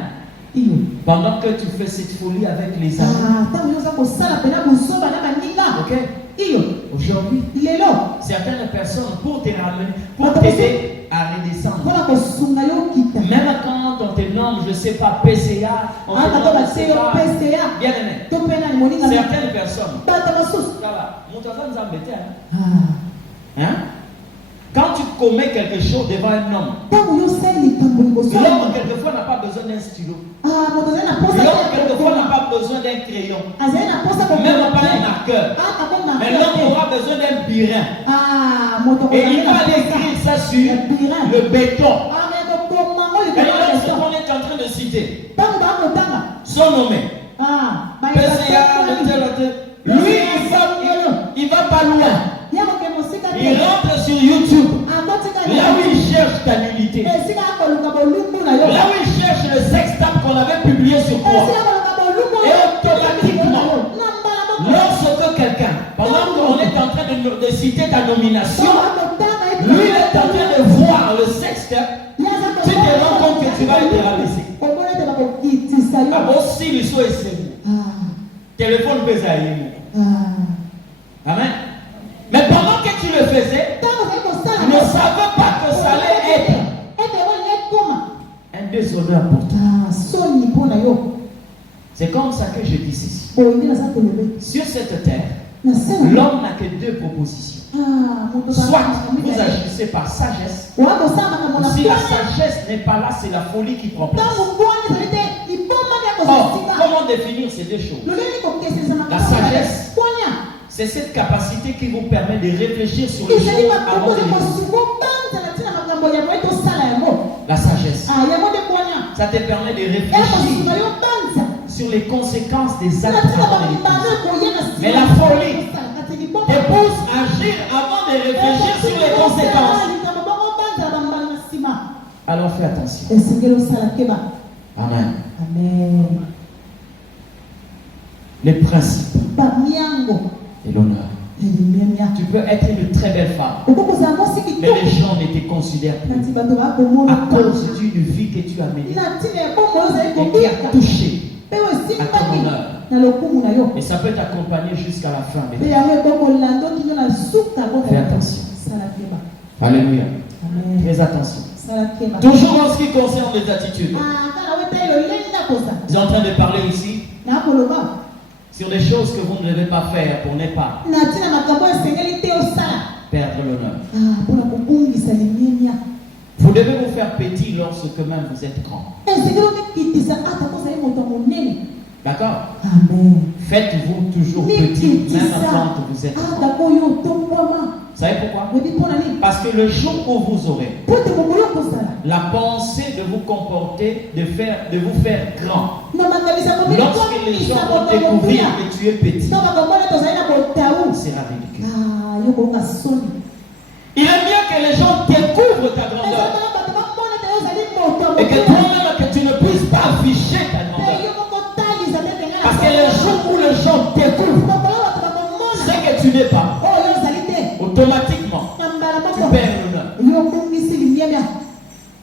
Pendant que tu fais cette folie avec les amis. Ok? Aujourd'hui, certaines personnes pour te ramener, pour t'aider à redescendre. Même quand on te nomme, je ne sais pas, PCA, on te nomme PCA. Bien aimé. Certaines personnes. Hein? Quand tu commets quelque chose devant un homme, l'homme quelquefois n'a pas besoin d'un stylo. L'homme quelquefois n'a pas besoin d'un crayon. Même pas un marqueur. Mais l'homme aura besoin d'un birin. Et il va aller écrire ça sur le béton. Et l'homme, ce qu'on est en train de citer, son nommé. Lui, il va pas loin. Il rentre sur YouTube. Là où il cherche ta nullité. Là où il cherche le sextape qu'on avait publié sur toi. Et automatiquement, lorsque quelqu'un, pendant qu'on est en train de citer ta nomination, lui il est en train de voir le sextape, tu te rends compte que tu vas être rabaissé. Ah bon, si le soit essayé. Téléphone peut aller. Amen. Mais pendant que tu le faisais, tu ne savais pas que ça allait être un déshonneur pour toi. C'est comme ça que je dis ceci. Sur cette terre, l'homme n'a que deux propositions. Soit vous agissez par sagesse, ou si la sagesse n'est pas là, c'est la folie qui prend place. Or, comment définir ces deux choses? La sagesse, c'est cette capacité qui vous permet de réfléchir sur les choses avant de les penser. La sagesse, ça te permet de réfléchir sur les conséquences des actes avant de les penser. Mais la folie te pousse à agir avant de réfléchir sur les conséquences. Alors fais attention. Amen. Amen. Les principes et l'honneur. Tu peux être une très belle femme, mais les gens ne te considèrent plus à cause d'une vie que tu as menée et qui a touché à ton honneur. Et ça peut t'accompagner jusqu'à la fin. Fais attention. Alléluia. Amen. Fais attention. Toujours en ce qui concerne les attitudes. Ils sont en train de parler ici sur des choses que vous ne devez pas faire pour ne pas perdre l'honneur. Vous devez vous faire petit lorsque même vous êtes grand. D'accord? Faites-vous toujours petit, même quand vous êtes grand. Vous savez pourquoi? Parce que le jour où vous aurez la pensée de vous comporter, de vous faire grand, lorsque les gens vont découvrir que tu es petit, c'est ridicule. Il est bien que les gens découvrent ta grandeur et que toi-même que tu ne puisses pas afficher ta grandeur. Parce que le jour où les gens découvrent ce que tu n'es pas, automatiquement, tu perds l'honneur.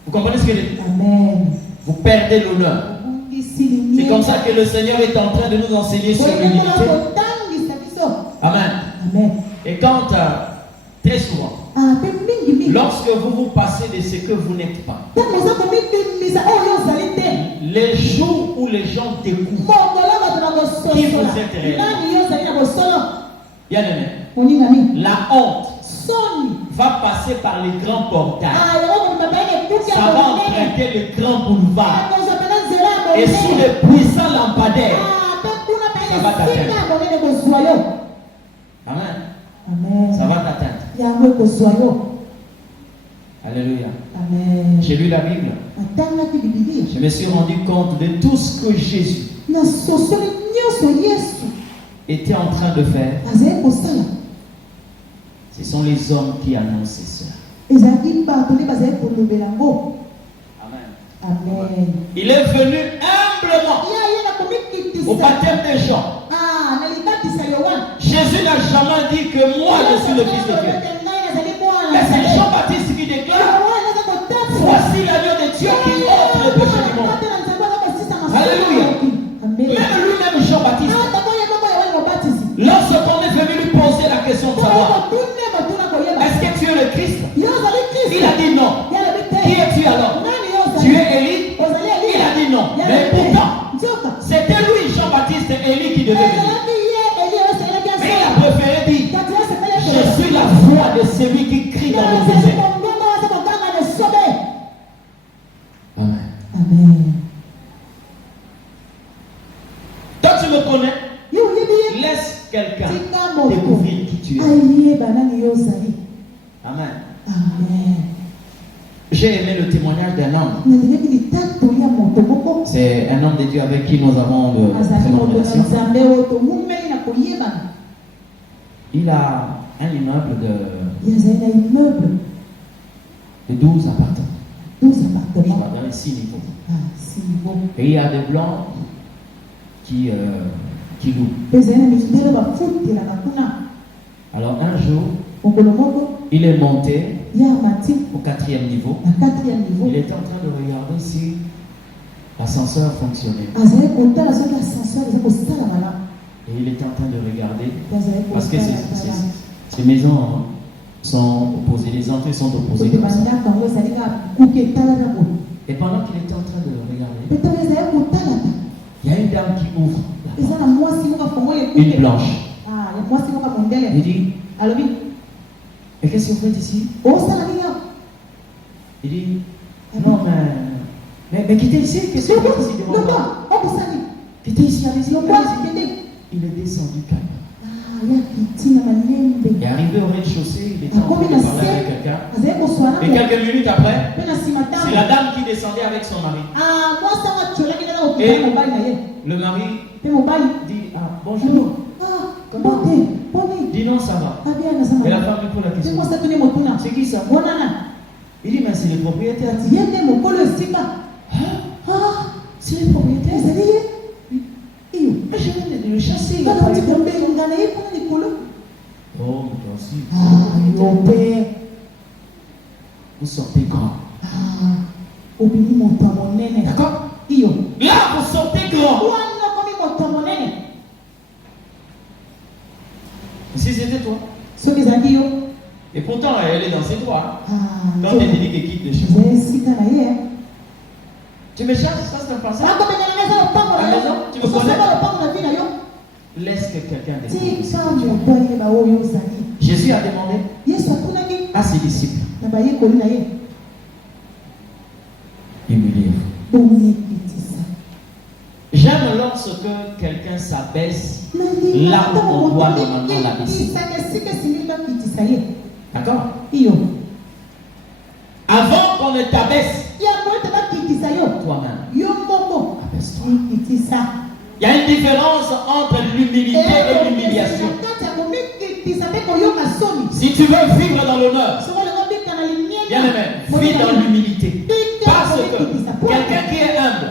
Vous comprenez ce que je dis? Vous perdez l'honneur. C'est comme ça que le Seigneur est en train de nous enseigner sur l'humilité. Amen. Et quand, très souvent, lorsque vous passez de ce que vous n'êtes pas, les jours où les gens découvrent qui vous êtes réellement, bien aimé, la honte va passer par les grands portails. Ça va emprunter les grands boulevards. Et sous les puissants lampadaires, ça va t'atteindre. Amen. Ça va t'atteindre. Alléluia. J'ai lu la Bible. Je me suis rendu compte de tout ce que Jésus était en train de faire. Ce sont les hommes qui annoncent cela. Amen. Il est venu humblement au baptême des gens. Jésus n'a jamais dit que moi je suis le Fils de Dieu. Mais c'est Jean-Baptiste qui déclare: voici l'agneau de Dieu qui ôte le péché du monde. Alléluia. Même lui-même, Jean-Baptiste, lorsqu'on est venu lui poser la question de savoir est-ce que tu es le Christ, il a dit non. Qui es-tu alors? Tu es Élie? Il a dit non. Mais pourtant, c'était lui, Jean-Baptiste, Élie qui devait venir. Mais il a préféré dire: je suis la voix de celui qui crie dans le désert. Amen. Toi, tu me connais. Laisse quelqu'un découvrir qui tu es. Amen. J'ai aimé le témoignage d'un homme. C'est un homme de Dieu avec qui nous avons de très bonnes relations. Il a un immeuble de 12 appartements. Je crois dans les 6 niveaux. Et il y a des blancs qui louent. Alors un jour, il est monté au 4e niveau. Il était en train de regarder si l'ascenseur fonctionnait. Et il était en train de regarder parce que ces maisons sont opposées, les entrées sont opposées comme ça. Et pendant qu'il était en train de regarder, il y a une dame qui ouvre une blanche. Il dit: et qu'est-ce que vous faites ici? Il dit: non, mais quittez ici, qu'est-ce que vous faites ici devant moi? Quittez ici, allez-y. Il est descendu calmement. Il est arrivé au rez-de-chaussée, il était en train de parler avec quelqu'un. Et quelques minutes après, c'est la dame qui descendait avec son mari. Et le mari dit: ah, bonjour. Comment? Dit: non, ça va. Et la femme lui pose la question: c'est qui ça? Il dit: mais c'est le propriétaire. C'est le propriétaire. Mais je viens de le chasser. Oh, mais toi aussi. Vous sortez grand. D'accord? Là, vous sortez grand. Si c'était toi, Et pourtant, elle est dans ses droits. Quand elle te dit qu'elle quitte le chemin. Tu me cherches, ça c'est un passage. À la maison, tu me connais? Laisse que quelqu'un décide. Jésus a demandé à ses disciples. Humilier. J'aime lorsque quelqu'un s'abaisse là où on doit normalement l'abaisser. D'accord? Avant qu'on ne t'abaisse, toi-même, abaisse-toi. Il y a une différence entre l'humilité et l'humiliation. Si tu veux vivre dans l'honneur, bien aimé, vis dans l'humilité. Parce que quelqu'un qui est humble,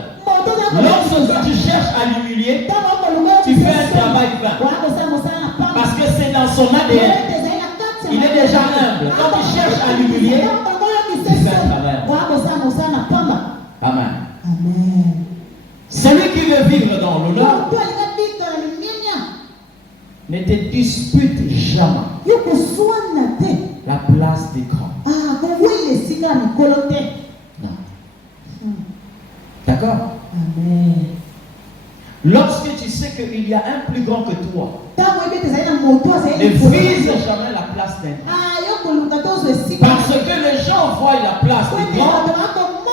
lorsque tu cherches à l'humilier, tu fais un travail vain. Parce que c'est dans son ADN. Il est déjà humble. Quand tu cherches à l'humilier, tu fais un travail. Amen. Celui qui veut vivre dans l'honneur ne te dispute jamais la place des grands. Non. D'accord? Amen. Lorsque tu sais qu'il y a un plus grand que toi, ne vise jamais la place d'un grand. Parce que les gens voient la place des grands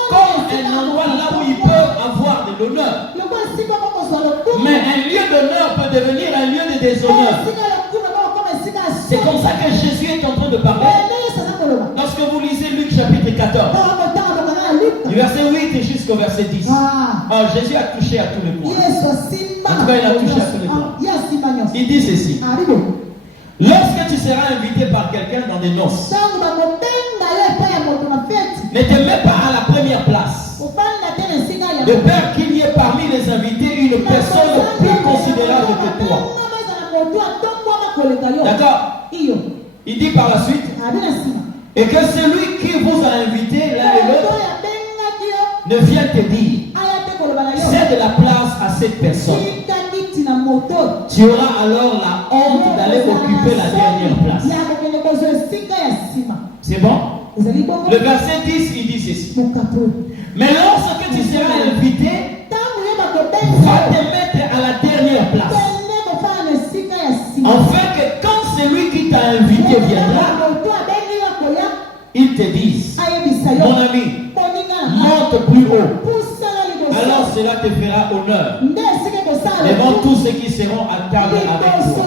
comme un endroit là où ils peuvent avoir de l'honneur. Mais un lieu d'honneur peut devenir un lieu de déshonneur. C'est comme ça que Jésus est en train de parler. Lorsque vous lisez Luc chapitre 14, du verset 8 jusqu'au verset 10. Jésus a touché à tous les points. En tout cas, il a touché à tous les points. Il dit ceci. Lorsque tu seras invité par quelqu'un dans des noces, ne te mets pas à la première place. De peur qu'il y ait parmi les invités une personne plus considérable que toi. D'accord? Il dit par la suite, et que celui qui vous a invité l'un et l'autre ne vienne te dire, cède de la place à cette personne. Tu auras alors la honte d'aller occuper la dernière place. C'est bon? Le verset 10, il dit ceci. Mais lorsque tu seras invité, va te mettre à la dernière place. Afin que quand celui qui t'a invité viendra, il te dise, mon ami, monte plus haut. Alors cela te fera honneur devant tous ceux qui seront à table avec toi.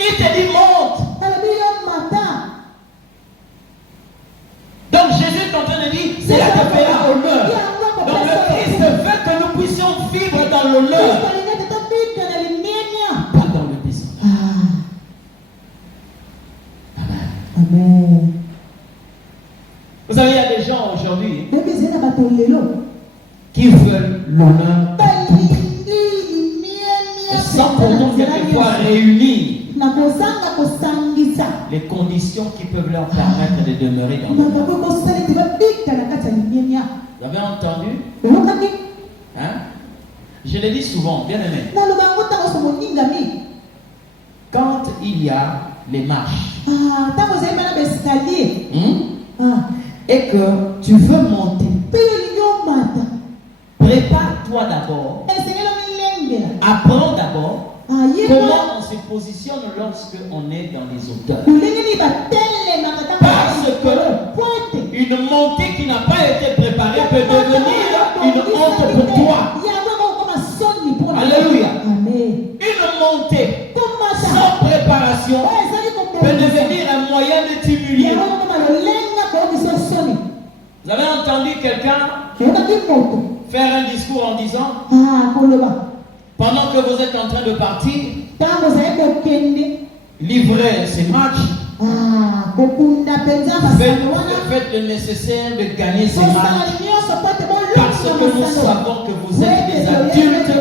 Il te dit monte. Donc Jésus est en train de dire, cela te fera honneur. Donc le Christ veut que nous puissions vivre dans l'honneur, pas dans le déshonneur. Amen. Vous savez, il y a des gens aujourd'hui qui veulent l'honneur sans pourtant quelquefois réunir les conditions qui peuvent leur permettre de demeurer dans l'honneur. Vous avez entendu? Hein? Je le dis souvent, bien aimé. Quand il y a les marches et que tu veux monter, prépare-toi d'abord. Apprends d'abord comment on se positionne lorsque on est dans les hauteurs. Parce que une montée qui n'a pas été préparée peut devenir une honte pour toi. Alléluia. Une montée sans préparation peut devenir un moyen de t'humilier. Vous avez entendu quelqu'un faire un discours en disant, pendant que vous êtes en train de partir, livrer ces matchs, faites le nécessaire de gagner ces matchs, parce que nous savons que vous êtes des adultes,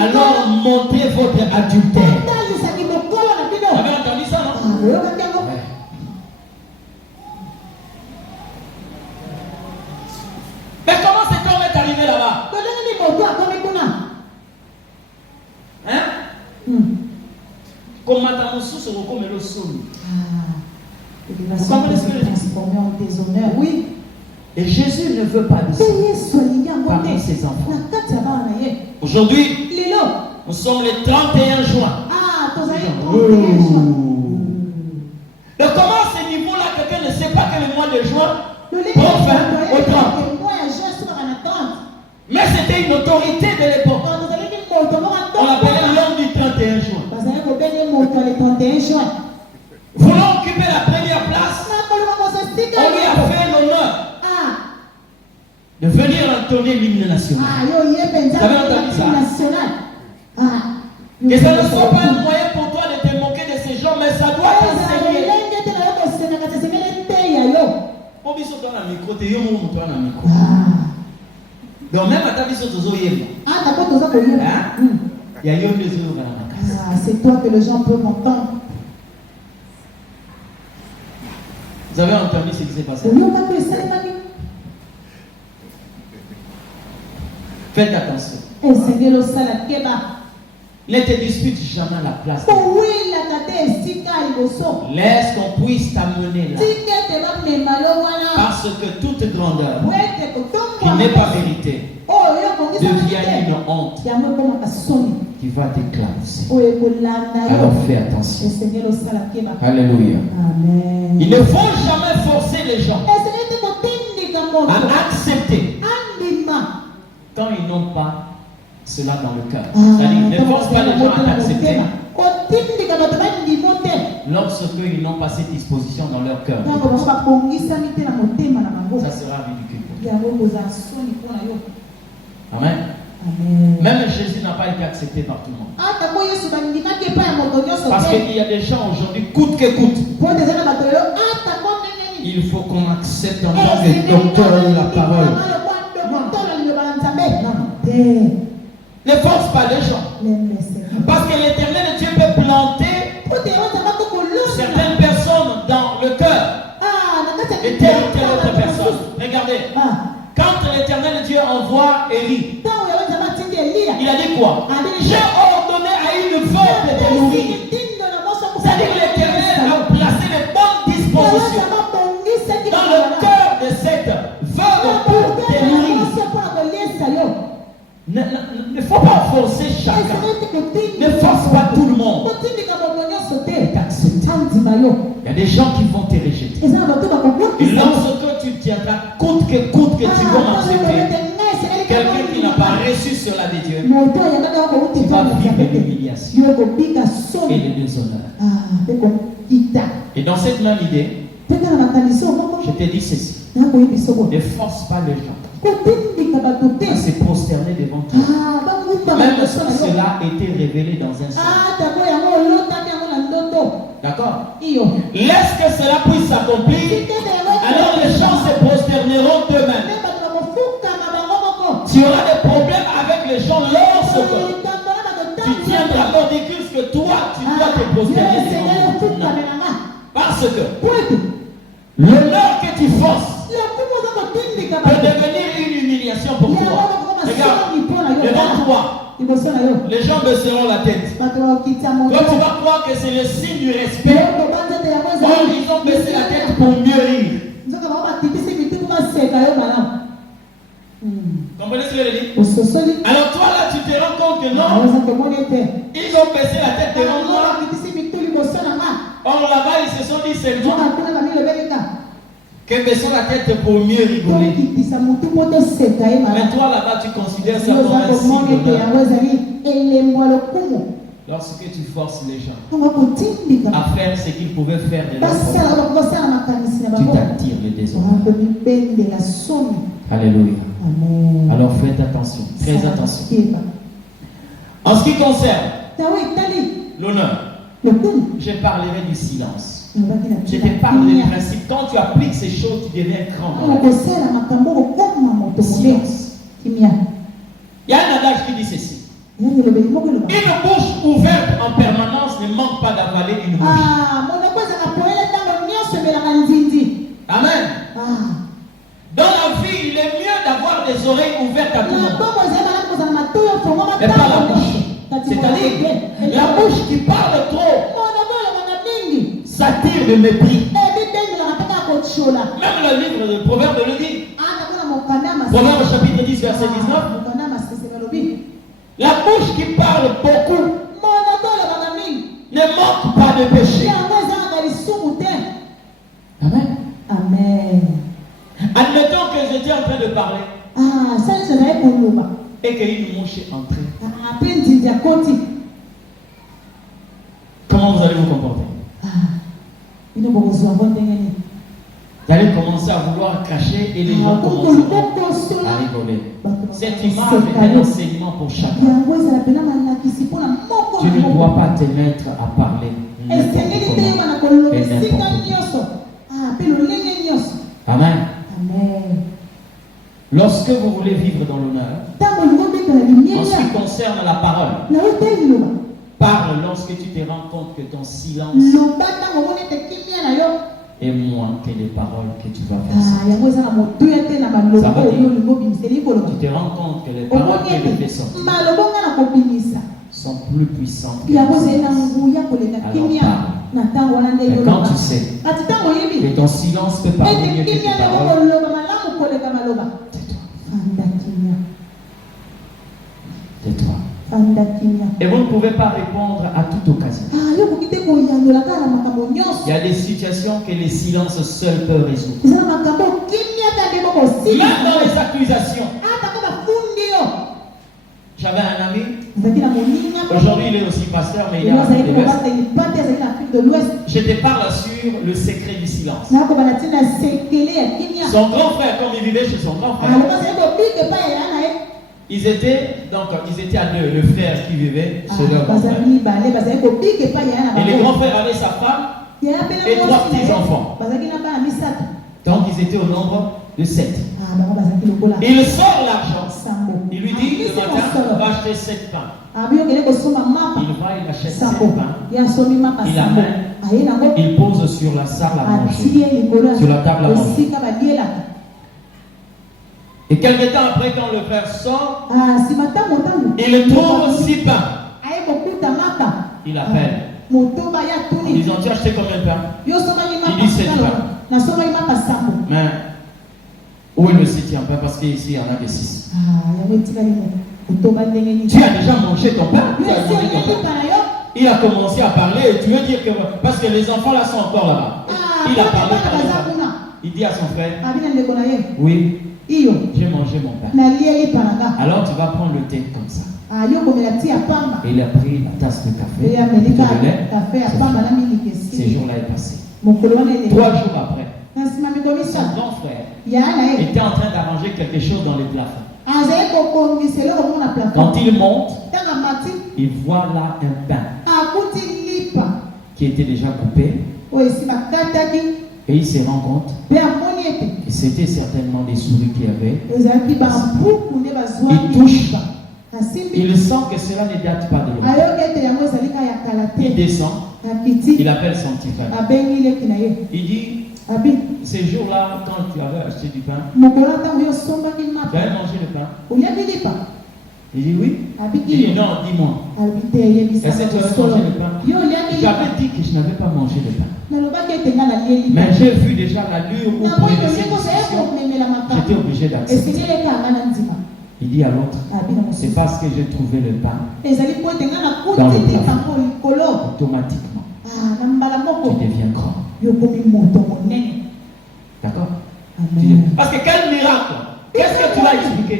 alors montrez votre adultère. Vous avez entendu ça, non? Ouais. Mais comment cet homme est arrivé là-bas? Hein? Vous comprenez ce que je dis? Transformé en déshonneur. Oui. Et Jésus ne veut pas de ça parmi ses enfants. Aujourd'hui, nous sommes le 31 juin. Donc comment à ce niveau-là, quelqu'un ne sait pas que le mois de juin prend fin au 30? Mais c'était une autorité de l'époque. On l'appelait l'homme du 31 juin. Voulant occuper la première place, on lui a fait l'honneur de venir entonner l'hymne national. Vous avez entendu ça? Que ça ne soit pas un moyen pour toi de te moquer de ces gens, mais ça doit t'enseigner. Donc même à ta vie sur c'est toi que les gens peuvent entendre. Vous avez entendu ce qui s'est passé? Faites attention. Ne te dispute jamais la place. Laisse qu'on puisse t'amener là. Parce que toute grandeur qui n'est pas méritée devient une honte qui va t'éclater. Alors fais attention. Alléluia. Amen. Il ne faut jamais forcer les gens à accepter quand ils n'ont pas cela dans le cœur. C'est-à-dire, ne force pas les gens à t'accepter lorsqu'ils n'ont pas cette disposition dans leur cœur. Ça sera ridicule. Amen. Amen. Même Jésus n'a pas été accepté par tout le monde. Parce qu'il y a des gens aujourd'hui, coûte que coûte. Il faut qu'on accepte en tant que docteur de la parole. Ne force pas les gens. Parce que l'Éternel Dieu peut planter certaines personnes dans le cœur et telle ou telle autre personne. Regardez. Quand l'Éternel Dieu envoie Élie, il a dit quoi? J'ai ordonné à une veuve de te nourrir. C'est-à-dire que l'Éternel a placé les bonnes dispositions dans le cœur de cette veuve pour te nourrir. Ne faut pas forcer chacun. Ne force pas tout le monde. Il y a des gens qui vont te rejeter. Et lorsque tu tiendras, coûte que tu vas accepter quelqu'un qui n'a pas reçu cela de Dieu, tu vas vivre l'humiliation et le déshonneur. Et dans cette même idée, je te dis ceci. Ne force pas les gens à se prosterner devant toi. Même si cela a été révélé dans un songe. D'accord? Laisse que cela puisse s'accomplir. Alors les gens se prosterneront d'eux-mêmes. Tu auras des problèmes avec les gens lorsque tu tiendras l'ordicus que toi tu dois te prosterner devant eux. Parce que l'honneur que tu forces peut devenir une humiliation pour toi. Regarde, devant toi, les gens baisseront la tête. Toi, tu vas croire que c'est le signe du respect. Or, ils ont baissé la tête pour mieux rire. Comprenez ce que je dis? Alors, toi, là, tu te rends compte que non, ils ont baissé la tête devant moi. Or, là-bas, ils se sont dit seulement que baissons la tête pour mieux rigoler. Mais toi là-bas, tu considères ça comme un signe d'honneur. Lorsque tu forces les gens à faire ce qu'ils pouvaient faire de leur propre, tu t'attires le déshonneur. Alléluia. Amen. Alors faites attention, très attention. En ce qui concerne l'honneur, je parlerai du silence. Je te parle des principes. Quand tu appliques ces choses, tu deviens grand. Silence. Il y a un adage qui dit ceci. Une bouche ouverte en permanence ne manque pas d'avaler une bouche. Amen. Dans la vie, il est mieux d'avoir des oreilles ouvertes à tout le monde. Mais pas la bouche. C'est-à-dire, la bouche qui parle trop s'attire de mépris. Même le livre de Proverbes le dit. Proverbes chapitre 10, verset 19. La bouche qui parle beaucoup ne manque pas de péché. Amen. Amen. Admettons que j'étais en train de parler et qu'une mouche est entrée. Comment vous allez vous comporter? Vous allez commencer à vouloir cracher et les gens commenceront à rigoler. Cette image est un enseignement pour chacun. Tu ne dois pas te mettre à parler n'importe comment et n'importe quoi. Amen. Lorsque vous voulez vivre dans l'honneur, en ce qui concerne la parole, parle lorsque tu te rends compte que ton silence est moins que les paroles que tu vas faire. Ça va dire, tu te rends compte que les paroles que tu fais sortir sont plus puissantes que les alors parle. Et quand tu sais que ton silence peut parler mieux que tes paroles, tais-toi. Et vous ne pouvez pas répondre à toute occasion. Il y a des situations que les silences seuls peuvent résoudre. Même dans les accusations. J'avais un ami. Aujourd'hui, il est aussi pasteur, mais il est en Afrique de l'Ouest. Je te parle sur le secret du silence. Son grand frère, comme il vivait chez son grand frère, ils étaient à deux, le frère qui vivait chez leur grand frère. Et le grand frère avait sa femme et 3 petits-enfants. Donc ils étaient au nombre de 7. Il sort l'argent. Il lui dit le matin, va acheter 7 pains. Il va, il achète 7 pains. Il amène. Il pose sur la salle à manger. Sur la table à manger. Et quelque temps après, quand le frère sort, il trouve 6 pains. Il appelle. En disant, tu as acheté combien de pains? Il dit 7 pains. Mais où est le 7e pain? Parce qu'ici, il y en a que 6. Tu as déjà mangé ton pain? Il a commencé à parler. Et tu veux dire que... Parce que les enfants là sont encore là-bas. Il a parlé. Il dit à son frère, oui, j'ai mangé mon pain. Alors tu vas prendre le thé comme ça. Et il a pris la tasse de café, de lait. Ces jours-là est passé. 3 jours après, son grand frère était en train d'arranger quelque chose dans les plafonds. Quand il monte, il voit là un pain qui était déjà coupé. Et il se rend compte que c'était certainement des souris qu'il y avait. Il touche. Il sent que cela ne date pas de lui. Il descend. Il appelle son petit frère. Il dit, ces jours-là, quand tu avais acheté du pain, tu avais mangé le pain? Il dit oui. Il dit non, dis-moi. Est-ce que tu avais mangé le pain? J'avais dit que je n'avais pas mangé le pain. Mais j'ai vu déjà l'allure où pour les discussions, j'étais obligé d'accepter. Il dit à l'autre, c'est parce que j'ai trouvé le pain dans le plafond. Automatiquement, tu deviens grand. D'accord? Parce que quel miracle! Qu'est-ce que tu vas expliquer?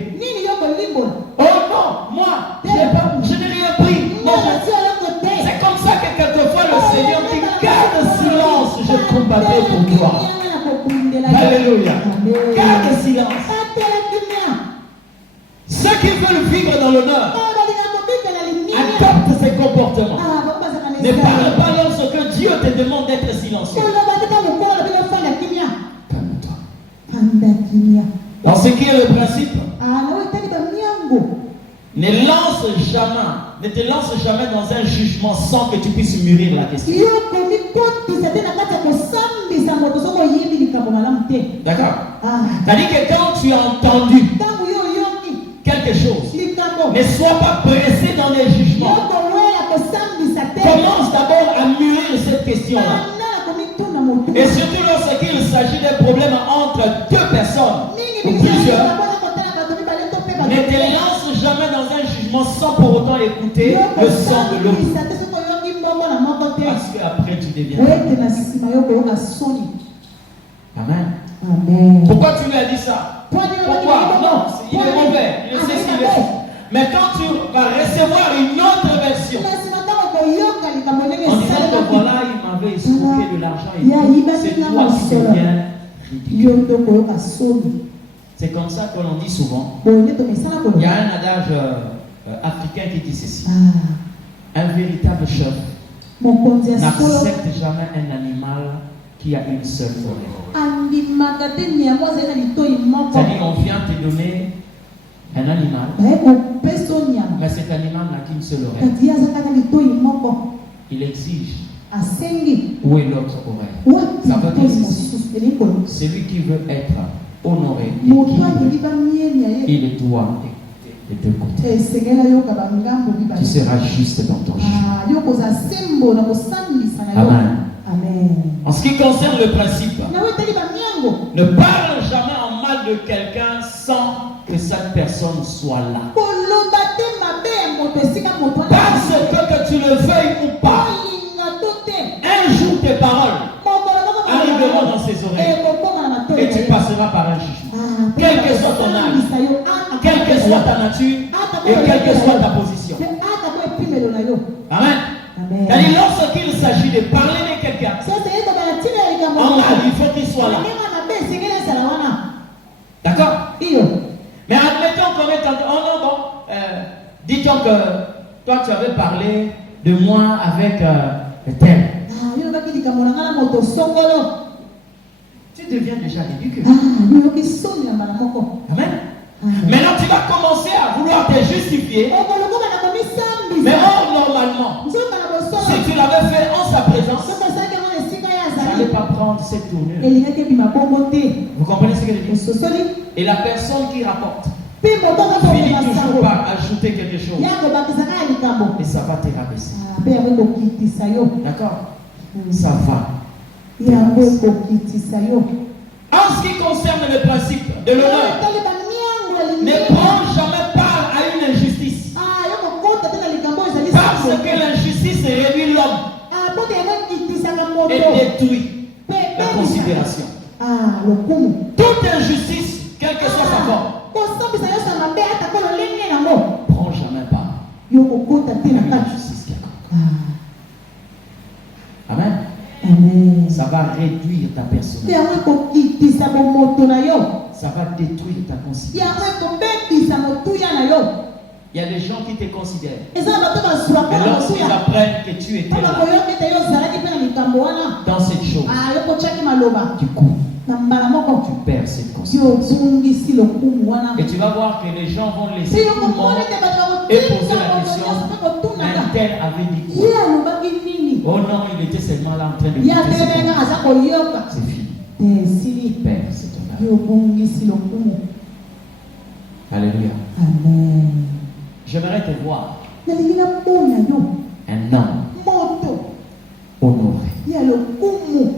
Oh non, moi, je n'ai rien pris. Non. C'est comme ça que quelquefois le Seigneur dit, garde silence, je combattrai pour toi. Alléluia. Garde silence. Ceux qui veulent vivre dans l'honneur adoptent ces comportements. Ne parle pas lorsque Dieu te demande d'être silencieux. Calme-toi. Dans ce qui est le principe, ne te lance jamais dans un jugement sans que tu puisses mûrir la question. D'accord? C'est-à-dire que quand tu as entendu quelque chose, ne sois pas pressé dans les jugements. Commence d'abord à mûrir cette question-là. Et surtout lorsqu'il s'agit d'un problème entre deux personnes ou plusieurs, ne te lance jamais dans un jugement sans pour autant écouter le son de l'autre. Parce qu'après tu deviens. Amen. Amen. Pourquoi tu lui as dit ça? Pourquoi? Non, il est mauvais, il sait ce qu'il est. Mais quand tu vas recevoir une autre version, en disant que voilà, il m'avait escroqué de l'argent et c'est toi qui deviens ridicule. C'est comme ça que l'on dit souvent. Il y a un adage africain qui dit ceci. Un véritable chef n'accepte jamais un animal qui a une seule oreille. C'est-à-dire qu'on vient te donner un animal, mais cet animal n'a qu'une seule oreille. Il exige où est l'autre oreille. Ça veut dire ceci. Celui qui veut être honoré, il doit écouter les deux côtés. Tu seras juste dans ton jugement. Amen. En ce qui concerne le principe, ne parle jamais en mal de quelqu'un sans que cette personne soit là. Parce que tu le veuilles ou pas, un jour tes paroles arriveront dans ses oreilles et tu passeras par un jugement. Quel que soit ton âge, quelle que soit ta nature et quelle que soit ta position. Amen. C'est-à-dire lorsqu'il s'agit de parler de quelqu'un, il faut qu'il soit là. D'accord? Mais admettons qu'on est dit-on que toi tu avais parlé de moi avec tel. Tu deviens déjà ridicule. Amen. Maintenant tu vas commencer à vouloir te justifier. Mais normalement, si tu l'avais fait en sa présence, ça n'allait pas prendre cette tournure. Vous comprenez ce que je dis? Et la personne qui rapporte finit toujours par ajouter quelque chose. Et ça va te rabaisser. D'accord? Ça va. En ce qui concerne le principe de l'honneur, ne prends jamais part à une injustice. Parce que l'injustice réduit l'homme et détruit la considération. Toute injustice, quelle que soit sa forme, prends jamais part à une injustice quelconque. Amen. Ça va réduire ta personnalité. Ça va détruire ta considération. Il y a des gens qui te considèrent. Mais lorsqu'ils apprennent que tu étais là dans cette chose, tu cours. Tu perds cette considération. Et tu vas voir que les gens vont laisser tout le monde et poser la question, mais tel avait dit quoi? Oh non, il était seulement là en train de dire c'est fini. Père, c'est ton âme. Alléluia. Amen. J'aimerais te voir un homme honoré,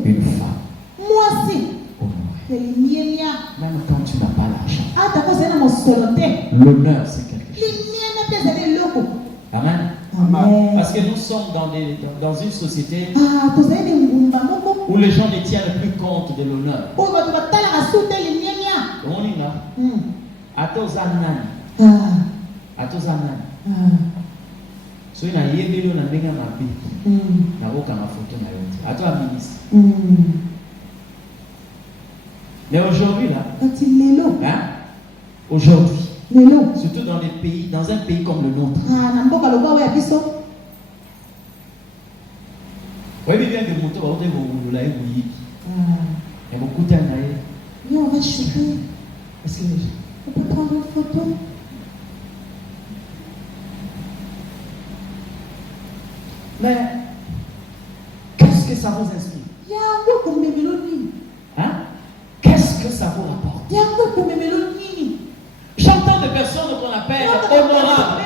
une femme honorée. Même quand tu n'as pas l'argent, l'honneur c'est quelque chose. Amen. Amen. Parce que nous sommes dans une société où les gens ne tiennent plus compte de l'honneur. Mais aujourd'hui là, aujourd'hui, surtout dans un pays comme le nôtre, oui, bien que mon tour, vous l'avez oublié. Il y a beaucoup d'années. On va chuter. Est-ce que on peut prendre une photo? Mais qu'est-ce que ça vous inspire? Hein? Qu'est-ce que ça vous rapporte? J'entends des personnes qu'on appelle honorables.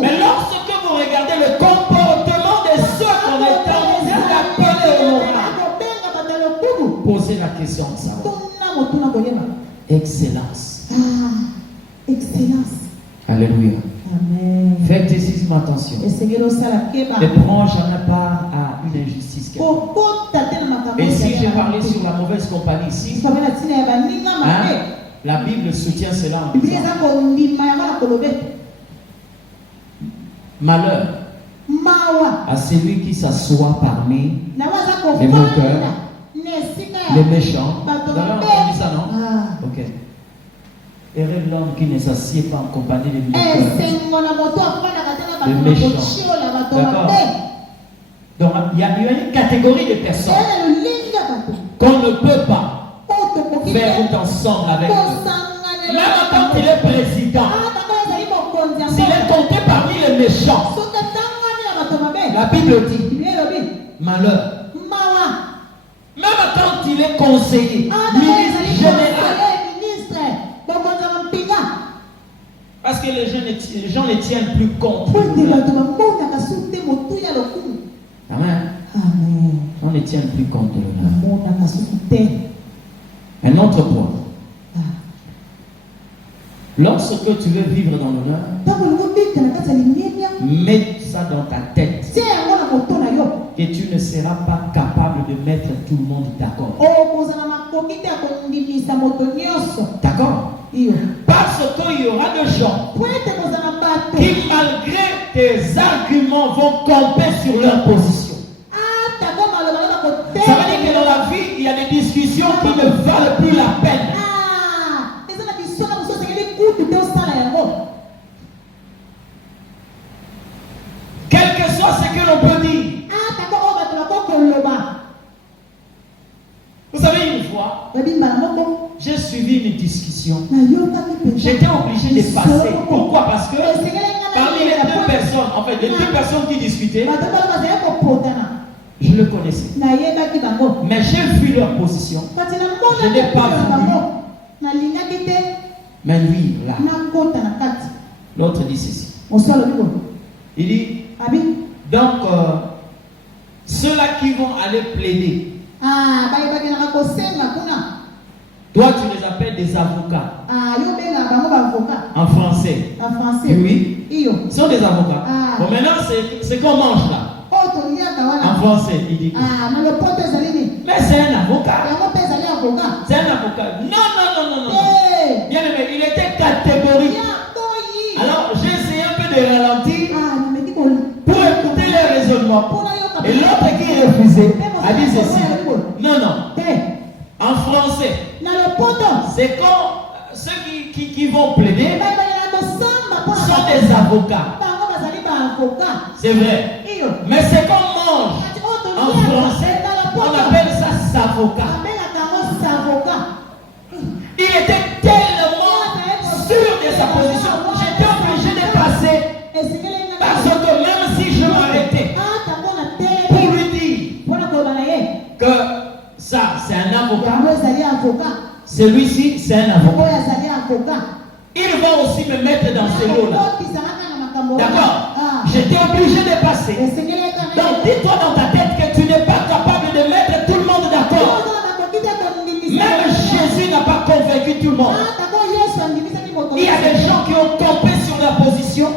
Mais lorsque vous regardez le comportement de ceux qu'on est en train d'appeler honorables, question de savoir. Tona. Excellence. Ah, excellence. Alléluia. Amen. Faites ici attention. Ne prends jamais part à une injustice. Et si j'ai parlé sur la mauvaise compagnie ici, hein, la Bible soutient cela en disant malheur à celui qui s'assoit parmi les moqueurs, les méchants. Vous avez entendu ça, non? Ok. Heureux l'homme qui ne s'assied pas en compagnie des moqueurs, des méchants. D'accord. Donc il y a une catégorie de personnes qu'on ne peut pas faire ensemble avec eux. Même quand il est président, s'il est compté parmi les méchants, la Bible dit malheur. Même quand il est conseiller, ministre général, parce que les gens ne tiennent plus compte. Amen. On ne tient plus compte de l'honneur. Un autre point. Lorsque tu veux vivre dans l'honneur, mets ça dans ta tête que tu ne seras pas capable de mettre tout le monde d'accord. D'accord? Parce qu'il y aura des gens qui, malgré tes arguments, vont camper sur leur position. Ça veut dire que dans la vie, il y a des discussions qui ne valent plus la peine. Quel que soit ce que l'on peut dire. Vous savez, une fois, j'ai suivi une discussion. J'étais obligé de passer. Pourquoi? Parce que parmi les deux personnes, en fait, les deux personnes qui discutaient, je le connaissais. Mais j'ai vu leur position. Je n'ai pas voulu. Mais lui, là, l'autre dit ceci. Il dit, donc, ceux-là qui vont aller plaider, toi, tu les appelles des avocats. En français. Oui. Ils sont des avocats. Bon, maintenant, c'est qu'on mange là. En français, il dit. Mais c'est un avocat. C'est un avocat. Non. Bien aimé, il était catégorique. Alors, j'ai essayé un peu de ralentir pour écouter les raisonnements. Et l'autre qui refusait a dit ceci. Non. En français, c'est quand ceux qui vont plaider sont des avocats. C'est vrai. Mais c'est qu'on mange. En français, on appelle ça savocat. Il était tellement sûr de sa position. J'étais obligé de passer. Parce que même si je m'arrêtais pour lui dire que ça, c'est un avocat. Celui-ci, c'est un avocat. Il va aussi me mettre dans ce lot-là. D'accord? J'étais obligé de passer. Donc, dis-toi dans ta tête que tu n'es pas capable de mettre tout le monde d'accord. Même Jésus n'a pas convaincu tout le monde. Il y a des gens qui ont campé sur leur position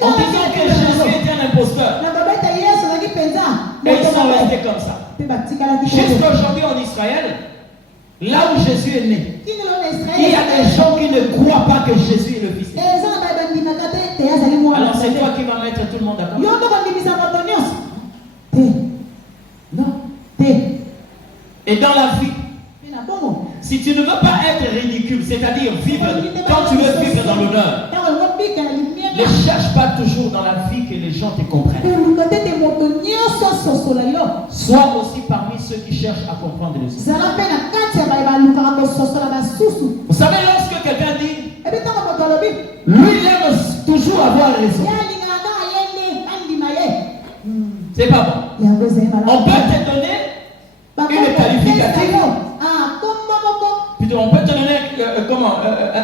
en disant que Jésus était un imposteur. Et ils sont restés comme ça. Jusqu'aujourd'hui en Israël, là où Jésus est né, il y a des gens qui ne croient pas que Jésus est le Fils. Alors c'est toi qui vas mettre tout le monde d'accord? Non. Et dans la vie, si tu ne veux pas être ridicule, c'est-à-dire vivre, quand tu veux vivre dans l'honneur, ne cherche pas toujours dans la vie que les gens te comprennent. Sois aussi parmi ceux qui cherchent à comprendre les autres. Vous savez, lorsque quelqu'un dit, lui il aime toujours avoir raison, c'est pas bon. On peut te donner une qualificative. Plutôt, on peut te donner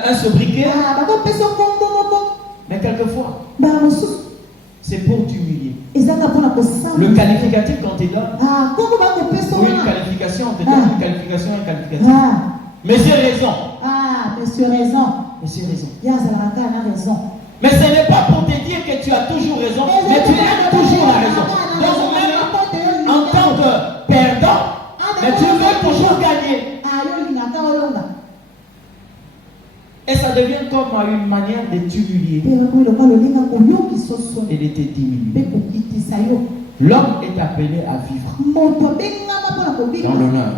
un sobriquet. Mais quelquefois, c'est pour t'humilier. Le qualificatif qu'on te donne. Ou une qualification, on te donne une qualification. Monsieur raison. Monsieur raison. Monsieur raison. Raison. Mais ce n'est pas pour te dire que tu as toujours raison, mais tu as toujours la raison. Donc même en tant que perdant, mais tu veux toujours gagner. Et ça devient comme une manière de t'humilier et de te diminuer. L'homme est appelé à vivre dans l'honneur.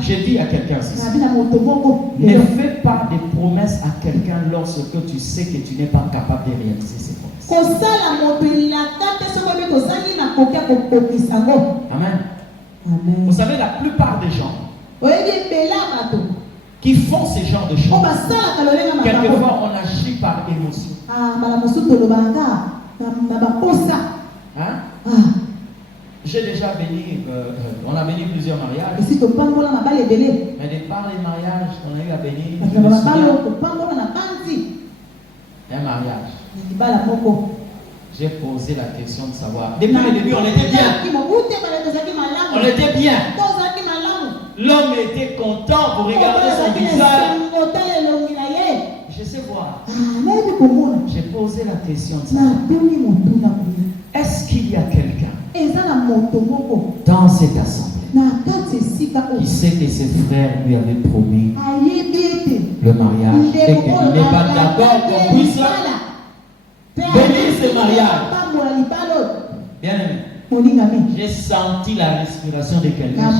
Je dis à quelqu'un ceci: ne fais pas de promesses à quelqu'un lorsque tu sais que tu n'es pas capable de réaliser ces promesses. Amen. Vous savez, la plupart des gens qui font ce genre de choses, quelquefois on agit par émotion. Hein? J'ai déjà béni, on a béni plusieurs mariages. Mais de par les mariages qu'on a eu à bénir, je me souviens, un mariage, j'ai posé la question de savoir. Depuis le début, on était bien. On était bien. L'homme était content pour regarder son visage. Je sais voir. J'ai posé la question de savoir: est-ce qu'il y a quelqu'un dans cette assemblée qui sait que ses frères lui avaient promis le mariage et qu'il n'est pas d'accord qu'on puisse bénir ce mariage? Bien aimé, j'ai senti la respiration de quelqu'un.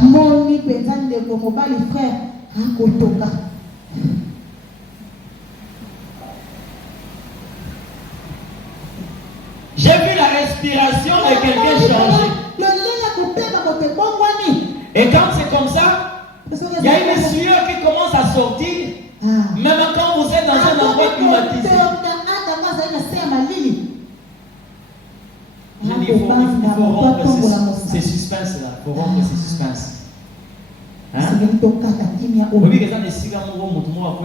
J'ai vu la respiration de quelqu'un changer. Et quand c'est comme ça, il y a une sueur qui commence à sortir. Même quand vous êtes dans un endroit climatisé. Je dis, il faut rompre ces suspens-là. Il faut rompre ces suspens. Hein? Oui, que ça ne siga mon mot, moi,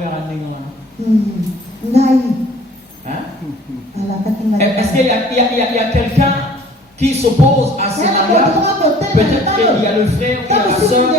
est-ce qu'il y a quelqu'un qui s'oppose à ce mariage? Peut-être qu'il y a le frère, il y a la soeur,